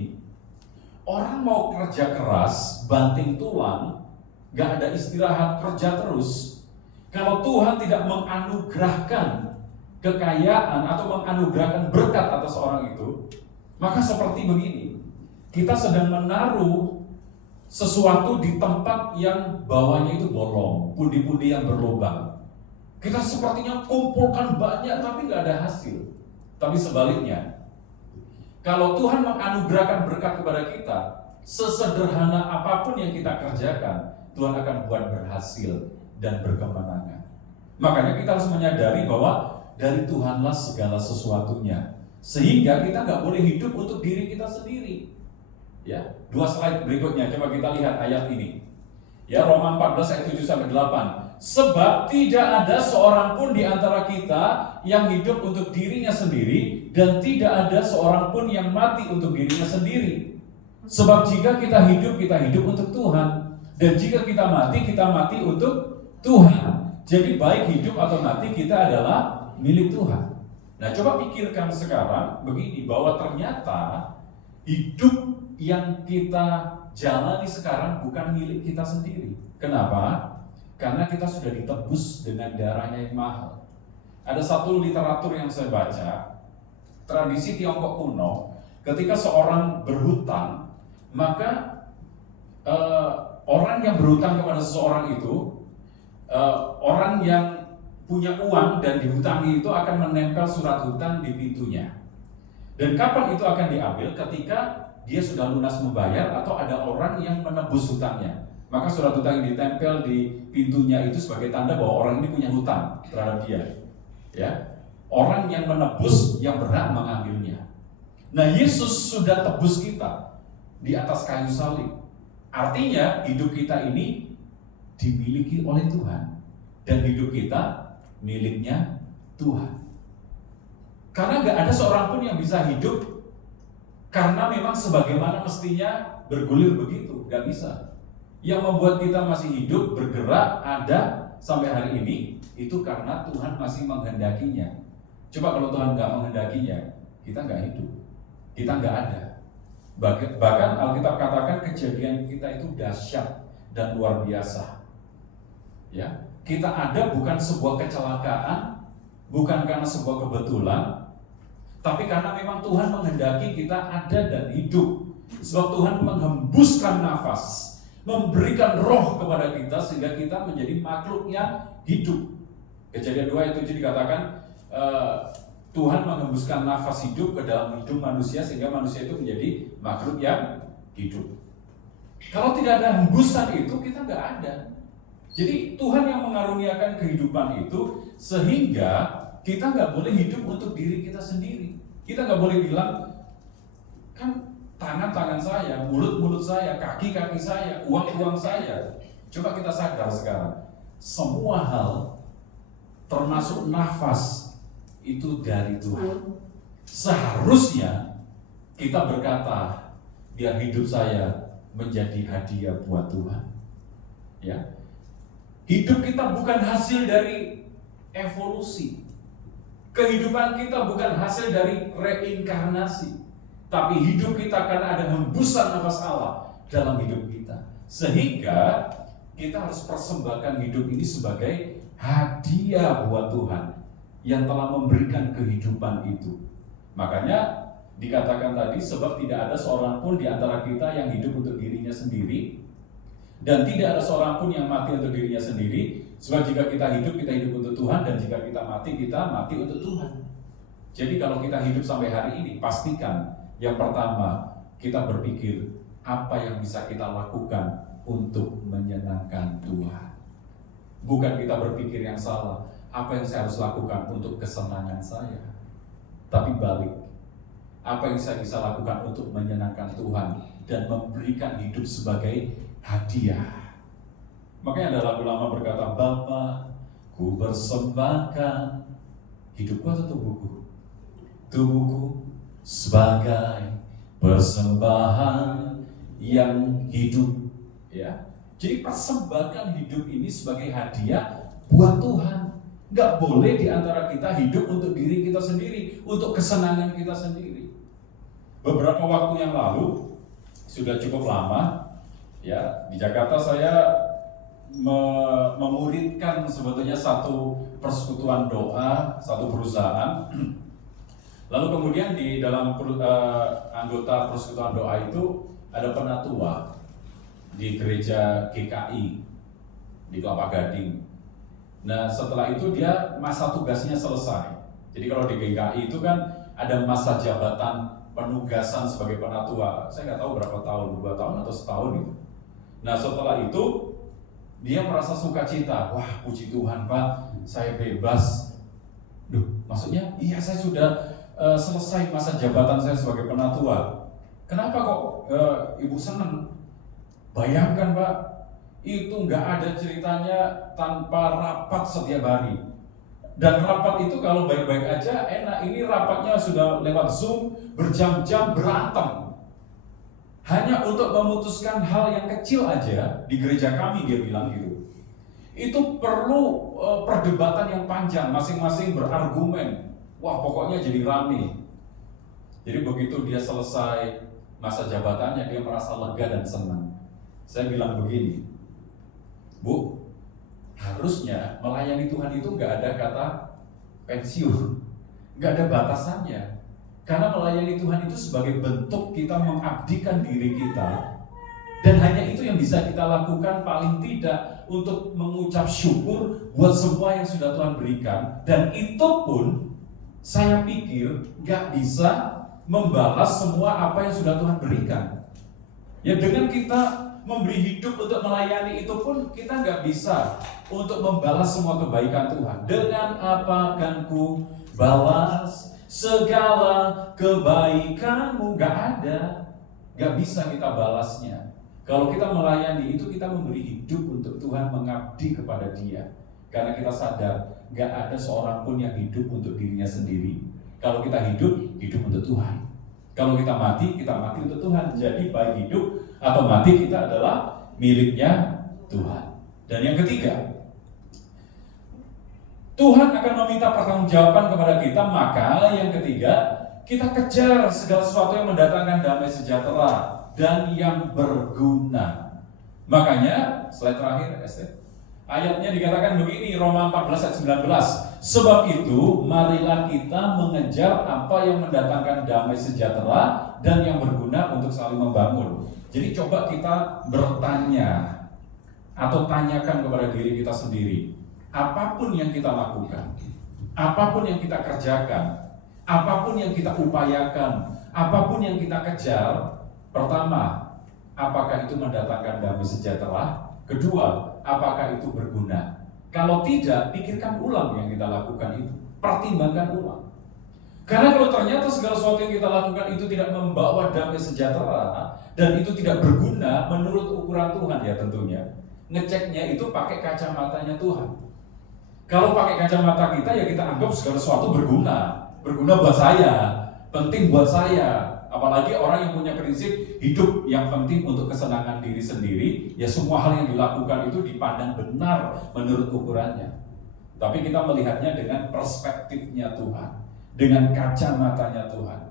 orang mau kerja keras, banting tulang, gak ada istirahat, kerja terus. Kalau Tuhan tidak menganugerahkan kekayaan atau menganugerahkan berkat atas orang itu, maka seperti begini, kita sedang menaruh sesuatu di tempat yang bawahnya itu bolong, pundi-pundi yang berlubang. Kita sepertinya kumpulkan banyak tapi gak ada hasil. Tapi sebaliknya, kalau Tuhan menganugerahkan berkat kepada kita, sesederhana apapun yang kita kerjakan, Tuhan akan buat berhasil dan berkemenangan. Makanya kita harus menyadari bahwa dari Tuhanlah segala sesuatunya, sehingga kita nggak boleh hidup untuk diri kita sendiri. Ya, 2 slide berikutnya, coba kita lihat ayat ini. Ya, Roma 14 ayat 7-8. Sebab tidak ada seorang pun di antara kita yang hidup untuk dirinya sendiri, dan tidak ada seorang pun yang mati untuk dirinya sendiri. Sebab jika kita hidup untuk Tuhan, dan jika kita mati untuk Tuhan. Jadi baik hidup atau mati kita adalah milik Tuhan. Nah, coba pikirkan sekarang begini, bahwa ternyata hidup yang kita jalani sekarang bukan milik kita sendiri. Kenapa? Karena kita sudah ditebus dengan darahnya yang mahal. Ada satu literatur yang saya baca, tradisi Tiongkok kuno, ketika seorang berhutang, maka orang yang berhutang kepada seseorang itu, orang yang punya uang dan dihutangi itu akan menempel surat hutang di pintunya. Dan kapan itu akan diambil? Ketika dia sudah lunas membayar atau ada orang yang menebus hutangnya. Maka surat hutang yang ditempel di pintunya itu sebagai tanda bahwa orang ini punya hutang terhadap dia. Ya, orang yang menebus yang berhak mengambilnya. Nah, Yesus sudah tebus kita di atas kayu salib. Artinya hidup kita ini dimiliki oleh Tuhan, dan hidup kita miliknya Tuhan. Karena nggak ada seorang pun yang bisa hidup karena memang sebagaimana mestinya bergulir begitu, gak bisa. Yang membuat kita masih hidup, bergerak, ada sampai hari ini, itu karena Tuhan masih menghendakinya. Coba kalau Tuhan gak menghendakinya, kita gak hidup, kita gak ada. Bahkan Alkitab katakan kejadian kita itu dahsyat dan luar biasa. Ya, kita ada bukan sebuah kecelakaan, bukan karena sebuah kebetulan, tapi karena memang Tuhan menghendaki kita ada dan hidup. Sebab Tuhan menghembuskan nafas, memberikan roh kepada kita sehingga kita menjadi makhluknya hidup. Kejadian 2 ayat 7 dikatakan Tuhan menghembuskan nafas hidup ke dalam hidup manusia sehingga manusia itu menjadi makhluk yang hidup. Kalau tidak ada hembusan itu, kita nggak ada. Jadi Tuhan yang mengaruniakan kehidupan itu sehingga kita nggak boleh hidup untuk diri kita sendiri. Kita nggak boleh bilang, kan tangan-tangan saya, mulut-mulut saya, kaki-kaki saya, uang-uang saya. Coba kita sadar sekarang, semua hal termasuk nafas itu dari Tuhan. Seharusnya kita berkata, biar hidup saya menjadi hadiah buat Tuhan. Ya, hidup kita bukan hasil dari evolusi. Kehidupan kita bukan hasil dari reinkarnasi, tapi hidup kita karena ada hembusan nafas Allah dalam hidup kita. Sehingga kita harus persembahkan hidup ini sebagai hadiah buat Tuhan yang telah memberikan kehidupan itu. Makanya dikatakan tadi, sebab tidak ada seorang pun di antara kita yang hidup untuk dirinya sendiri, dan tidak ada seorang pun yang mati untuk dirinya sendiri. Sebab jika kita hidup untuk Tuhan, dan jika kita mati untuk Tuhan. Jadi kalau kita hidup sampai hari ini, pastikan yang pertama, kita berpikir apa yang bisa kita lakukan untuk menyenangkan Tuhan. Bukan kita berpikir yang salah, apa yang saya harus lakukan untuk kesenangan saya. Tapi balik, apa yang saya bisa lakukan untuk menyenangkan Tuhan dan memberikan hidup sebagai hadiah. Makanya ada lagu lama berkata, Bapa, ku persembahkan hidupku atau tubuhku? Tubuhku sebagai persembahan yang hidup. Ya, jadi persembahkan hidup ini sebagai hadiah buat Tuhan. Nggak boleh di antara kita hidup untuk diri kita sendiri, untuk kesenangan kita sendiri. Beberapa waktu yang lalu, sudah cukup lama, ya, di Jakarta saya memuridkan sebetulnya satu persekutuan doa, satu perusahaan. Lalu kemudian di dalam anggota persekutuan doa itu ada penatua di gereja GKI di Kelapa Gading. Nah, setelah itu dia masa tugasnya selesai. Jadi kalau di GKI itu kan ada masa jabatan penugasan sebagai penatua. Saya nggak tahu berapa tahun, 2 tahun atau setahun itu. Nah, setelah itu dia merasa sukacita. Wah, puji Tuhan Pak, saya bebas. Duh, maksudnya iya saya sudah selesai masa jabatan saya sebagai penatua. Kenapa kok Ibu senang? Bayangkan Pak, itu nggak ada ceritanya tanpa rapat setiap hari. Dan rapat itu kalau baik-baik aja enak. Ini rapatnya sudah lewat Zoom, berjam-jam berantem. Hanya untuk memutuskan hal yang kecil aja di gereja kami, dia bilang gitu. Itu perlu perdebatan yang panjang, masing-masing berargumen. Wah, pokoknya jadi rame. Jadi begitu dia selesai masa jabatannya, dia merasa lega dan senang. Saya bilang begini, Bu, harusnya melayani Tuhan itu nggak ada kata pensiun, nggak ada batasannya. Karena melayani Tuhan itu sebagai bentuk kita mengabdikan diri kita, dan hanya itu yang bisa kita lakukan paling tidak untuk mengucap syukur buat semua yang sudah Tuhan berikan. Dan itu pun saya pikir nggak bisa membalas semua apa yang sudah Tuhan berikan. Ya, dengan kita memberi hidup untuk melayani itu pun kita nggak bisa untuk membalas semua kebaikan Tuhan. Dengan apa akan ku balas segala kebaikanmu? Nggak ada, nggak bisa kita balasnya. Kalau kita melayani itu kita memberi hidup untuk Tuhan, mengabdi kepada Dia. Karena kita sadar nggak ada seorang pun yang hidup untuk dirinya sendiri. Kalau kita hidup untuk Tuhan. Kalau kita mati untuk Tuhan. Jadi baik hidup atau mati kita adalah miliknya Tuhan. Dan yang ketiga, Tuhan akan meminta pertanggungjawaban kepada kita. Maka yang ketiga, kita kejar segala sesuatu yang mendatangkan damai sejahtera dan yang berguna. Makanya slide terakhir, ayatnya dikatakan begini, Roma 14 ayat 19. Sebab itu marilah kita mengejar apa yang mendatangkan damai sejahtera dan yang berguna untuk saling membangun. Jadi coba kita bertanya atau tanyakan kepada diri kita sendiri, apapun yang kita lakukan, apapun yang kita kerjakan, apapun yang kita upayakan, apapun yang kita kejar, pertama, apakah itu mendatangkan damai sejahtera? Kedua, apakah itu berguna? Kalau tidak, pikirkan ulang yang kita lakukan itu, pertimbangkan ulang. Karena kalau ternyata segala sesuatu yang kita lakukan itu tidak membawa damai sejahtera dan itu tidak berguna menurut ukuran Tuhan, ya tentunya ngeceknya itu pakai kacamatanya Tuhan. Kalau pakai kacamata kita, ya kita anggap segala sesuatu berguna buat saya, penting buat saya. Apalagi orang yang punya prinsip hidup yang penting untuk kesenangan diri sendiri, ya semua hal yang dilakukan itu dipandang benar menurut ukurannya. Tapi kita melihatnya dengan perspektifnya Tuhan, dengan kacamatanya Tuhan.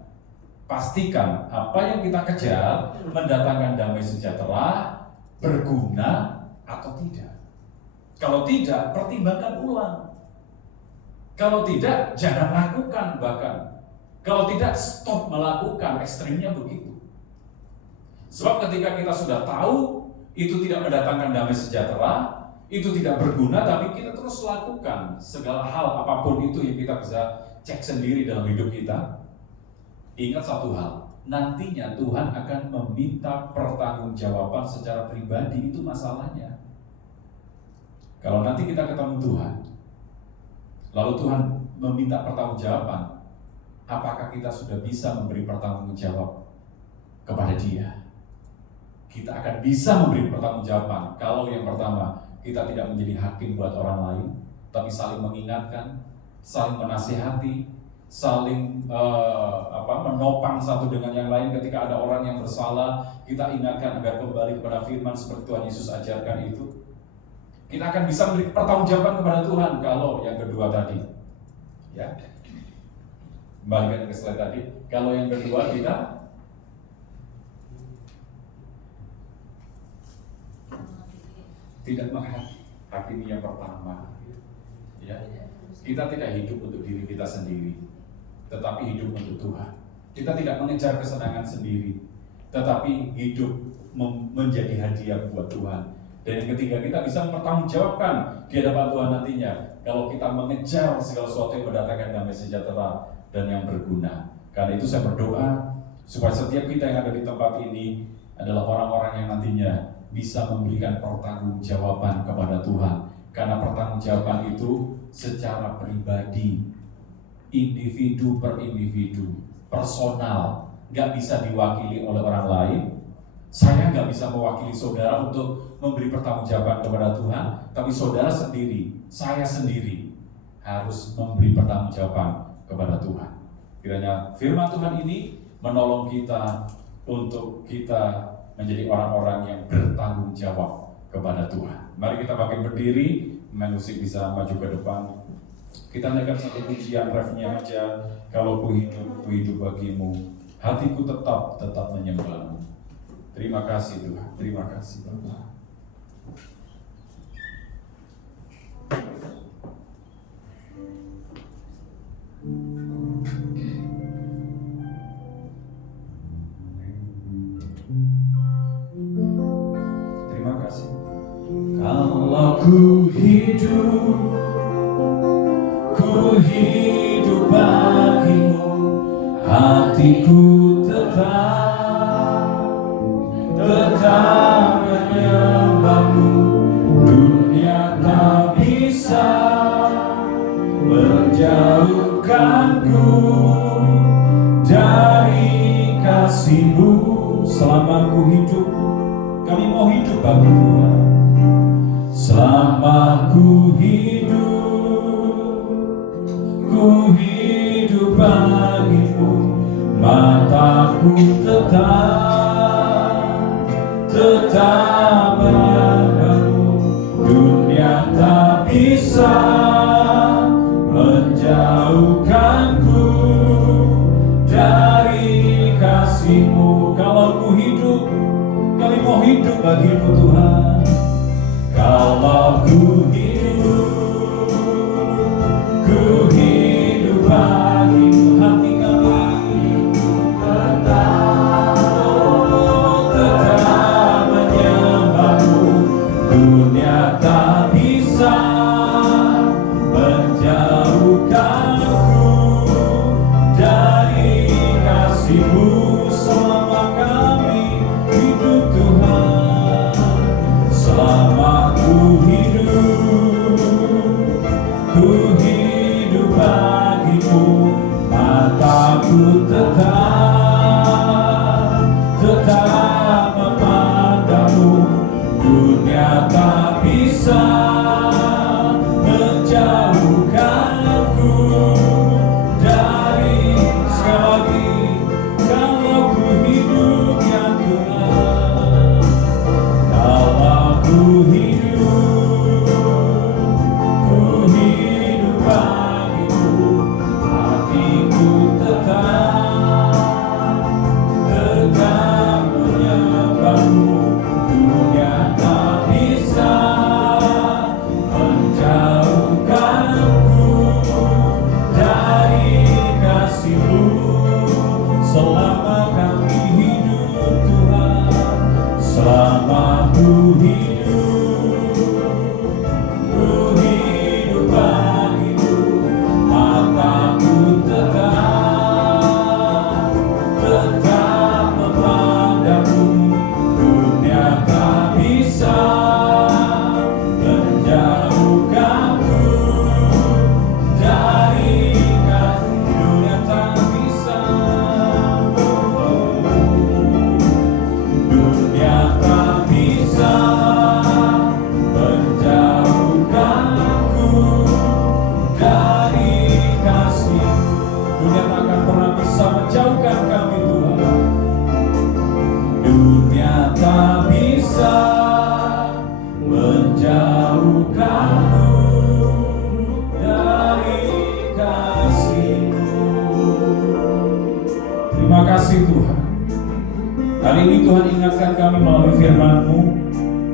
Pastikan apa yang kita kejar mendatangkan damai sejahtera, berguna atau tidak. Kalau tidak, pertimbangkan ulang. Kalau tidak, jangan lakukan bahkan. Kalau tidak, stop melakukan, ekstrimnya begitu. Sebab ketika kita sudah tahu itu tidak mendatangkan damai sejahtera, itu tidak berguna, tapi kita terus lakukan segala hal apapun itu yang kita bisa cek sendiri dalam hidup kita. Ingat satu hal, nantinya Tuhan akan meminta pertanggungjawaban secara pribadi, itu masalahnya. Kalau nanti kita ketemu Tuhan, lalu Tuhan meminta pertanggungjawaban, apakah kita sudah bisa memberi pertanggungjawab kepada Dia? Kita akan bisa memberi pertanggungjawaban kalau yang pertama, kita tidak menjadi hakim buat orang lain, tapi saling mengingatkan, saling menasihati, saling menopang satu dengan yang lain. Ketika ada orang yang bersalah, kita ingatkan agar kembali kepada firman seperti Tuhan Yesus ajarkan itu. Kita akan bisa memberi pertanggungjawaban kepada Tuhan kalau yang kedua tadi, ya. Kembalikan ke slide tadi. Kalau yang kedua kita tidak menghakimi yang pertama, ya. Kita tidak hidup untuk diri kita sendiri, tetapi hidup untuk Tuhan. Kita tidak mengejar kesenangan sendiri, tetapi hidup menjadi hadiah buat Tuhan. Dan yang ketiga, kita bisa mempertanggungjawabkan di hadapan Tuhan nantinya kalau kita mengejar segala sesuatu yang mendatangkan damai sejahtera dan yang berguna. Karena itu saya berdoa supaya setiap kita yang ada di tempat ini adalah orang-orang yang nantinya bisa memberikan pertanggungjawaban kepada Tuhan. Karena pertanggungjawaban itu secara pribadi, individu per individu, personal, gak bisa diwakili oleh orang lain. Saya nggak bisa mewakili saudara untuk memberi pertanggungjawaban kepada Tuhan, tapi saudara sendiri, saya sendiri harus memberi pertanggungjawaban kepada Tuhan. Kiranya firman Tuhan ini menolong kita untuk kita menjadi orang-orang yang bertanggung jawab kepada Tuhan. Mari kita bangkit berdiri, main musik bisa maju ke depan. Kita naikkan satu pujian refnya aja. Kalau ku hidup bagimu, hatiku tetap menyembahmu. Terima kasih Tuhan, terima kasih Bapak. Terima kasih. Kalau ku hidup bagimu, hatiku tetap menyembahmu. Dunia tak bisa menjauhkanku dari kasih-Mu. Selama ku hidup, kami mau hidup bagi Tuhan. Selama ku hidup bagimu, mata Aku tetap menyembahmu. Dunia tak bisa menjauhkanku dari kasih-Mu. Kalau ku hidup, kami mau hidup bagi-Mu Tuhan. Kalau ku hidup bagi-Mu. Hati kami tetap menyembahmu. Dunia tak bisa menjauhkanku dari kasih-Mu. Selama kami hidup Tuhan, selama ku hidup bagi-Mu. Mataku tetap memandang-Mu. Dunia tak bisa menjauhkanku dari, sekali lagi, kalau ku hidup ya Tuhan. Kalau ku hidup bagi-Mu. Hatiku tetap menyembah-Mu. Dunia tak bisa menjauhkanku dari kasih-Mu. Selama kami hidup Tuhan, selama ku hidup bagi-Mu. Mataku tetap memandang-Mu. Dunia tak bisa menjauhkanku dari kasih. Dunia tak bisa, dunia tak bisa menjauhkanku dari kasih. Dunia tak akan pernah bisa menjauhkan kami Tuhan. Dunia tak bisa menjauhkanku dari kasih-Mu. Terima kasih Tuhan. Hari ini Tuhan ingatkan kami melalui firman-Mu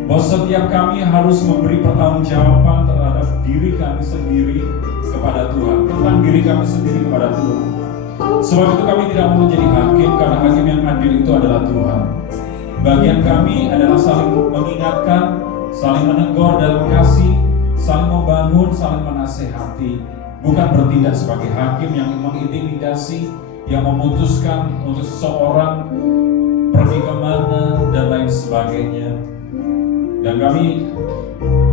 bahwa setiap kami harus memberi pertanggungjawaban terhadap diri kami sendiri kepada Tuhan, tentang diri kami sendiri kepada Tuhan. Sebab itu kami tidak mau menjadi hakim, karena hakim yang adil itu adalah Tuhan. Bagian kami adalah saling mengingatkan, saling menegur dalam kasih, saling membangun, saling menasehati, bukan bertindak sebagai hakim yang mengintimidasi, yang memutuskan untuk seseorang pergi kemana dan lain sebagainya. Dan kami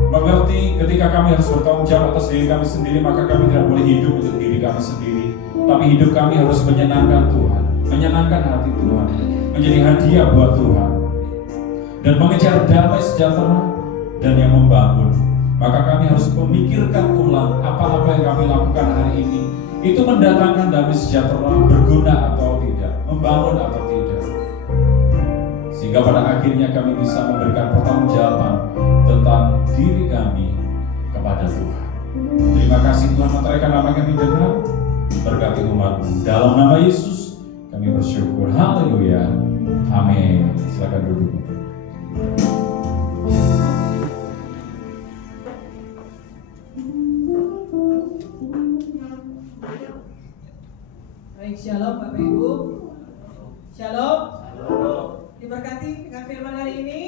mengerti ketika kami harus bertanggung jawab atas diri kami sendiri, maka kami tidak boleh hidup untuk diri kami sendiri, tapi hidup kami harus menyenangkan Tuhan, menyenangkan hati Tuhan, menjadi hadiah buat Tuhan, dan mengejar damai sejahtera dan yang membangun. Maka kami harus memikirkan ulang apa-apa yang kami lakukan hari ini itu mendatangkan damai sejahtera, berguna atau tidak, membangun atau tidak, sehingga pada akhirnya kami bisa memberikan pertanggungjawaban tentang diri kami kepada Tuhan. Terima kasih Tuhan, meteraikan nama kami dengar, berkati umat-Mu. Dalam nama Yesus kami bersyukur. Haleluya. Amin. Silakan duduk. Baik, shalom Bapak Ibu. Shalom. Diberkati dengan firman hari ini.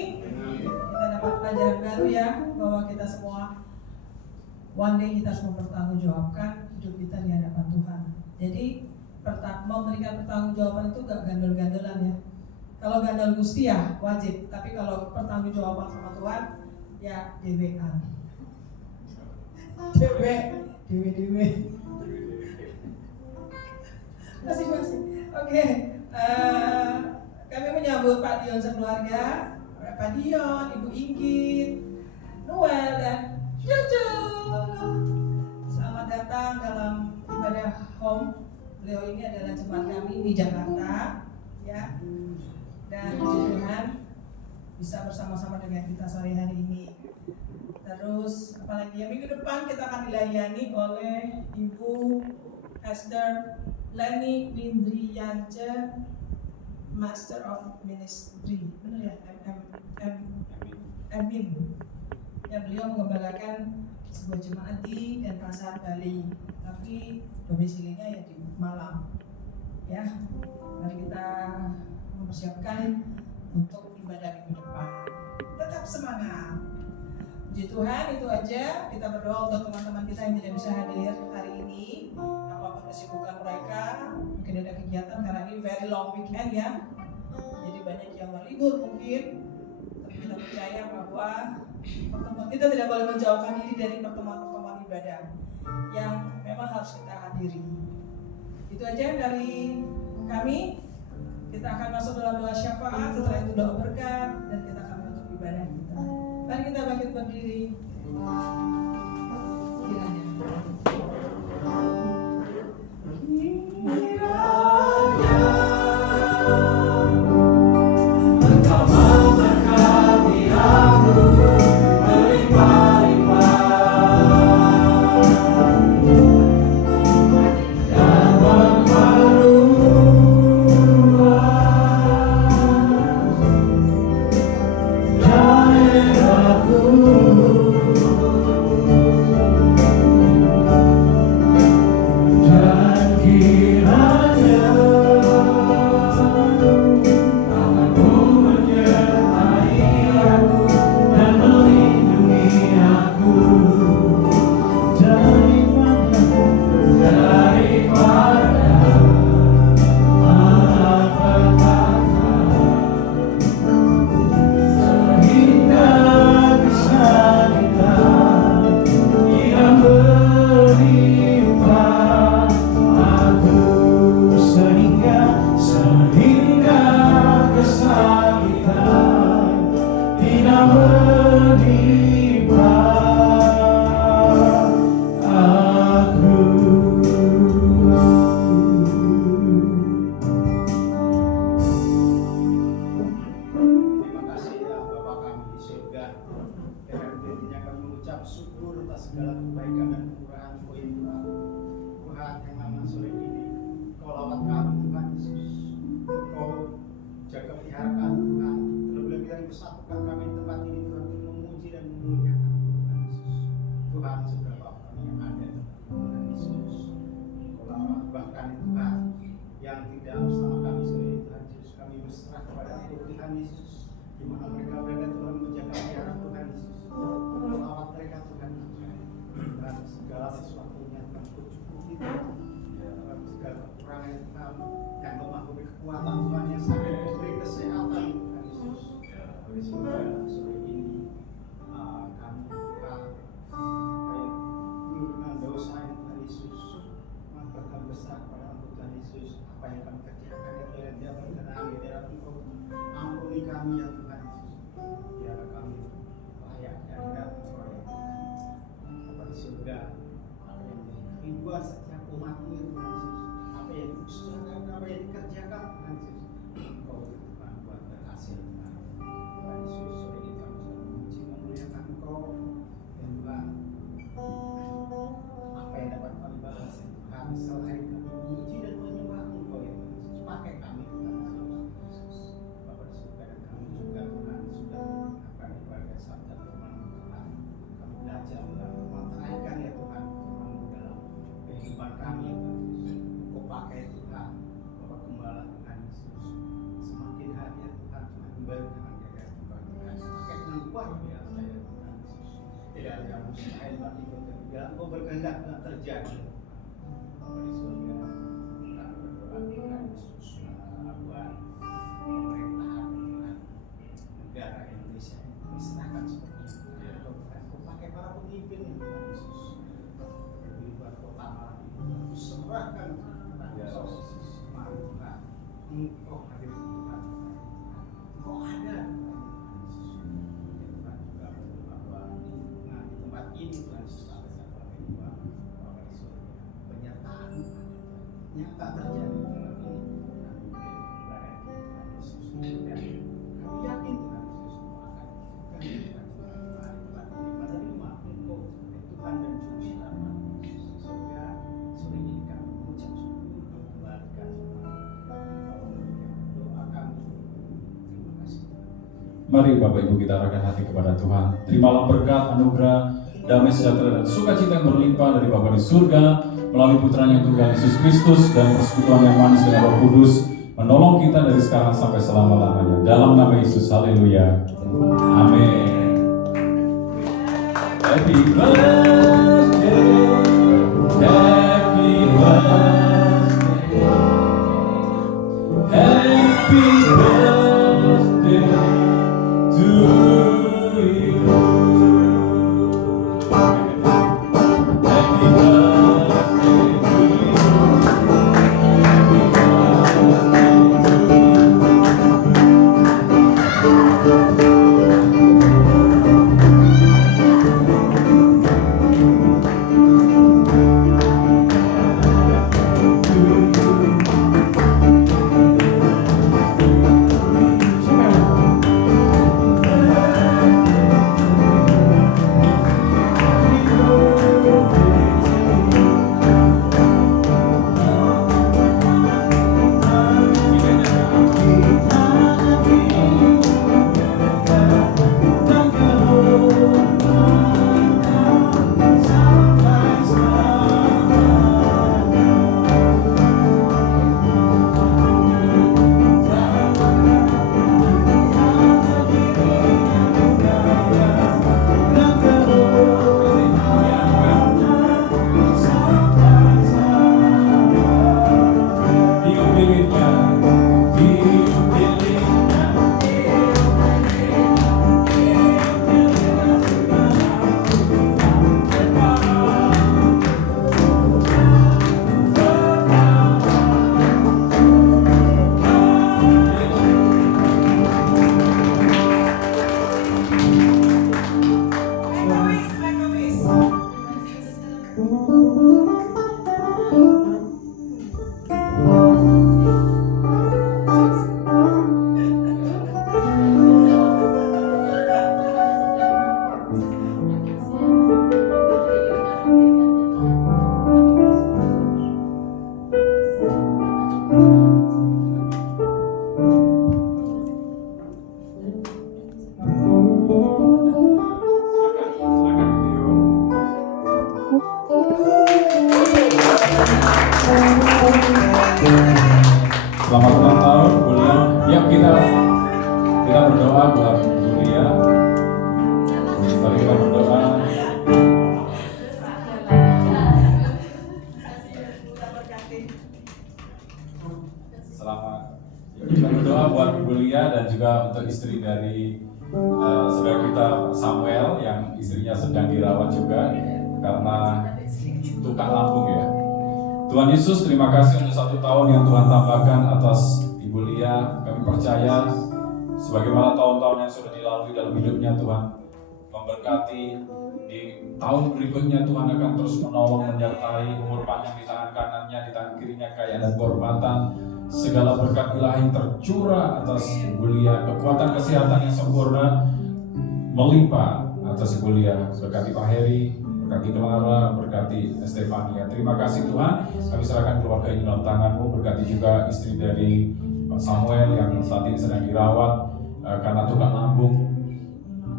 Kita dapat pelajaran baru ya, bahwa kita semua one day kita harus mempertanggungjawabkan hidup kita di hadapan Tuhan. Jadi memberikan pertanggungjawaban itu gak gandel-gandelan ya. Kalau gandel Gusti ya wajib, tapi kalau pertanggungjawaban sama Tuhan ya DWA. DW. Masing-masing. Oke. Kami menyambut Pak Dion sekeluarga, Pak Dion, Ibu Inggit, Noel dan Jojo. Selamat datang dalam ibadah home. Beliau ini adalah jemaat kami di Jakarta ya. Dan puji Tuhan bisa bersama-sama dengan kita sore hari ini. Terus apalagi ya, minggu depan kita akan dilayani oleh Ibu Esther Leni Windriyance, Master of Ministry, benar ya, Amin. Ya, beliau mengembalakan sebuah jemaat di Denpasar, Bali, tapi domisilinya ya di Malang. Ya, mari kita mempersiapkan untuk ibadah minggu depan. Tetap semangat. Puji Tuhan, itu aja. Kita berdoa untuk teman-teman kita yang tidak bisa hadir hari ini. Apapun kesibukan mereka, mungkin ada kegiatan karena ini very long weekend ya. Jadi banyak yang berlibur mungkin. Tapi kita percaya bahwa pertemuan kita tidak boleh menjauhkan diri dari pertemuan-pertemuan ibadah yang memang harus kita hadiri. Itu aja dari kami. Kita akan masuk dalam doa syafaat, setelah itu doa berkat, dan kita akan menutup ibadah kita. Mari kita bangkit berdiri. Kiranya. Engkau memberkati aku berlimpah-limpah dan memperluas daerahku. Dan kiranya tanganmu menyertai aku dan melindungi aku daripada malapetaka, sehingga kisah kita tidak berlimpah aku, sehingga kisah kita tidak berlimpah aku. Terima kasih ya Bapa kami di surga. Dengan dirinya kami mengucap syukur atas segala kebaikan dan kemurahan Tuhan. Tuhan yang mana sore ini Kau lawat kami Tuhan Yesus. Kau jaga pelihara kami Tuhan. Terlebih kita yang bersatukan kami di tempat ini Tuhan untuk memuji dan memuliakan Tuhan Yesus. Tuhan segala Bapa kami yang ada Tuhan Yesus. Kau lawat bahkan Tuhan yang tidak bersama kami sore ini Tuhan Yesus, kami berserah kepada Tuhan Yesus. Di mana mereka berada Tuhan menjaga pelihara Tuhan Yesus. Melawat mereka Tuhan Yesus. Dan segala sesuatunya Tuhan cukupi Tuhan. Dalam segala kekurangan Tuhan yang lemah memberi kekuatan Tuhan, yang sakit memberi kesehatan Tuhan Yesus. Oleh sebab sore ini kami Tuhan dengan dosa yang Tuhan Yesus, maka kami besar kepada Tuhan Yesus. Apa yang kami kerjakan itu yang tidak berkenan di dalam Engkau. Ampuni kami ya Tuhan Yesus. Biarlah kami layak dan dalam Engkau ya Tuhan. Bapa di surga, apa yang menjadi kerinduan setiap umat-Mu ya Tuhan Yesus, apa yang diusahakan, apa yang dikerjakan Tuhan Yesus, Engkau Tuhan buat berhasil Tuhan. Tuhan Yesus, sore ini kami selalu memuji memuliakan Engkau dan Tuhan. Apa yang dapat kami bahas ya Tuhan, selain kami memuji dan menyembah Engkau ya Tuhan Yesus, pakai kami Tuhan Yesus. Bapa di surga, dan kami juga Tuhan sudah mendengarkan ibadah sabda firman Tuhan. Kami belajar memantraikan ya Tuhan firman dalam kehidupan kami ya Tuhan Yesus. Kau pakai Tuhan, Bapak Gembala Tuhan Yesus. Semakin hari ya Tuhan, Tuhan kembalikan angka Tuhan Tuhan. Pakai dengan luar biasa ya Tuhan Yesus. Tidak ada yang mustahil bagi Kau terjadi. Kau berkehendak Tuhan terjadi. Bapa di surga, kami berdoa Tuhan Yesus buat pemerintahan Tuhan negara Indonesia ini diserahkan sepenuhnya kepada Kau Tuhan. Kau pakai para pemimpin ya Tuhan Yesus. Terlebih buat kota Malang ini serahkan Tuhan Yesus. Mari Tuhan, Engkau hadir Tuhan. Engkau ada Tuhan Yesus. Ya Tuhan juga berdoa bahwa lingkungan di tempat ini Tuhan Yesus ada satu lagi dua Bapa di surga. Penyertaan nyata terjadi dalam ini. Kami beri ibadah Mari Bapak Ibu kita arahkan hati kepada Tuhan. Terimalah berkat, anugerah, damai sejahtera dan sukacita yang berlimpah dari Bapa di surga melalui putranya yang tunggal Yesus Kristus dan persekutuan yang manis dengan Roh Kudus menolong kita dari sekarang sampai selama-lamanya. Dalam nama Yesus, haleluya. Amin. Happy birthday, happy birthday, happy birthday to you. Happy birthday to you. Happy birthday to you. Selamat ulang tahun, Bu Lia. Yuk kita berdoa buat Bu Lia. Mari kita berdoa. Selamat. Kita berdoa buat Bu Lia dan juga untuk istri dari saudara kita Samuel yang istrinya sedang dirawat juga karena tukar lambung ya. Tuhan Yesus, terima kasih untuk 1 tahun yang Tuhan tambahkan atas Ibu Lia. Kami percaya sebagaimana tahun-tahun yang sudah dilalui dalam hidupnya, Tuhan memberkati. Di tahun berikutnya Tuhan akan terus menolong, menyertai, umur panjang di tangan kanannya, di tangan kirinya kekayaan dan kehormatan. Segala berkat ilahi tercurah atas Ibu Lia, kekuatan kesehatan yang sempurna melimpah atas Ibu Lia. Berkati Pak Heri, berkati Clara, berkati Estefania. Terima kasih Tuhan, kami serahkan keluarga ini dalam tangan-Mu. Berkati juga istri dari Pak Samuel yang saat ini sedang dirawat karena tukar lambung,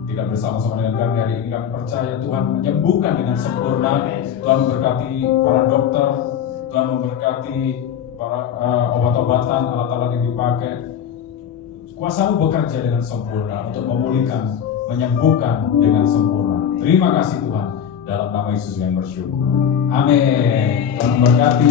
tidak bersama-sama dengan kami hari ini. Kami percaya Tuhan menyembuhkan dengan sempurna. Tuhan memberkati para dokter, Tuhan memberkati para obat-obatan, alat-alat yang dipakai. Kuasa-Mu bekerja dengan sempurna untuk memulihkan, menyembuhkan dengan sempurna. Terima kasih Tuhan. Dalam nama Yesus yang bersyukur. Amin. Tuhan memberkati.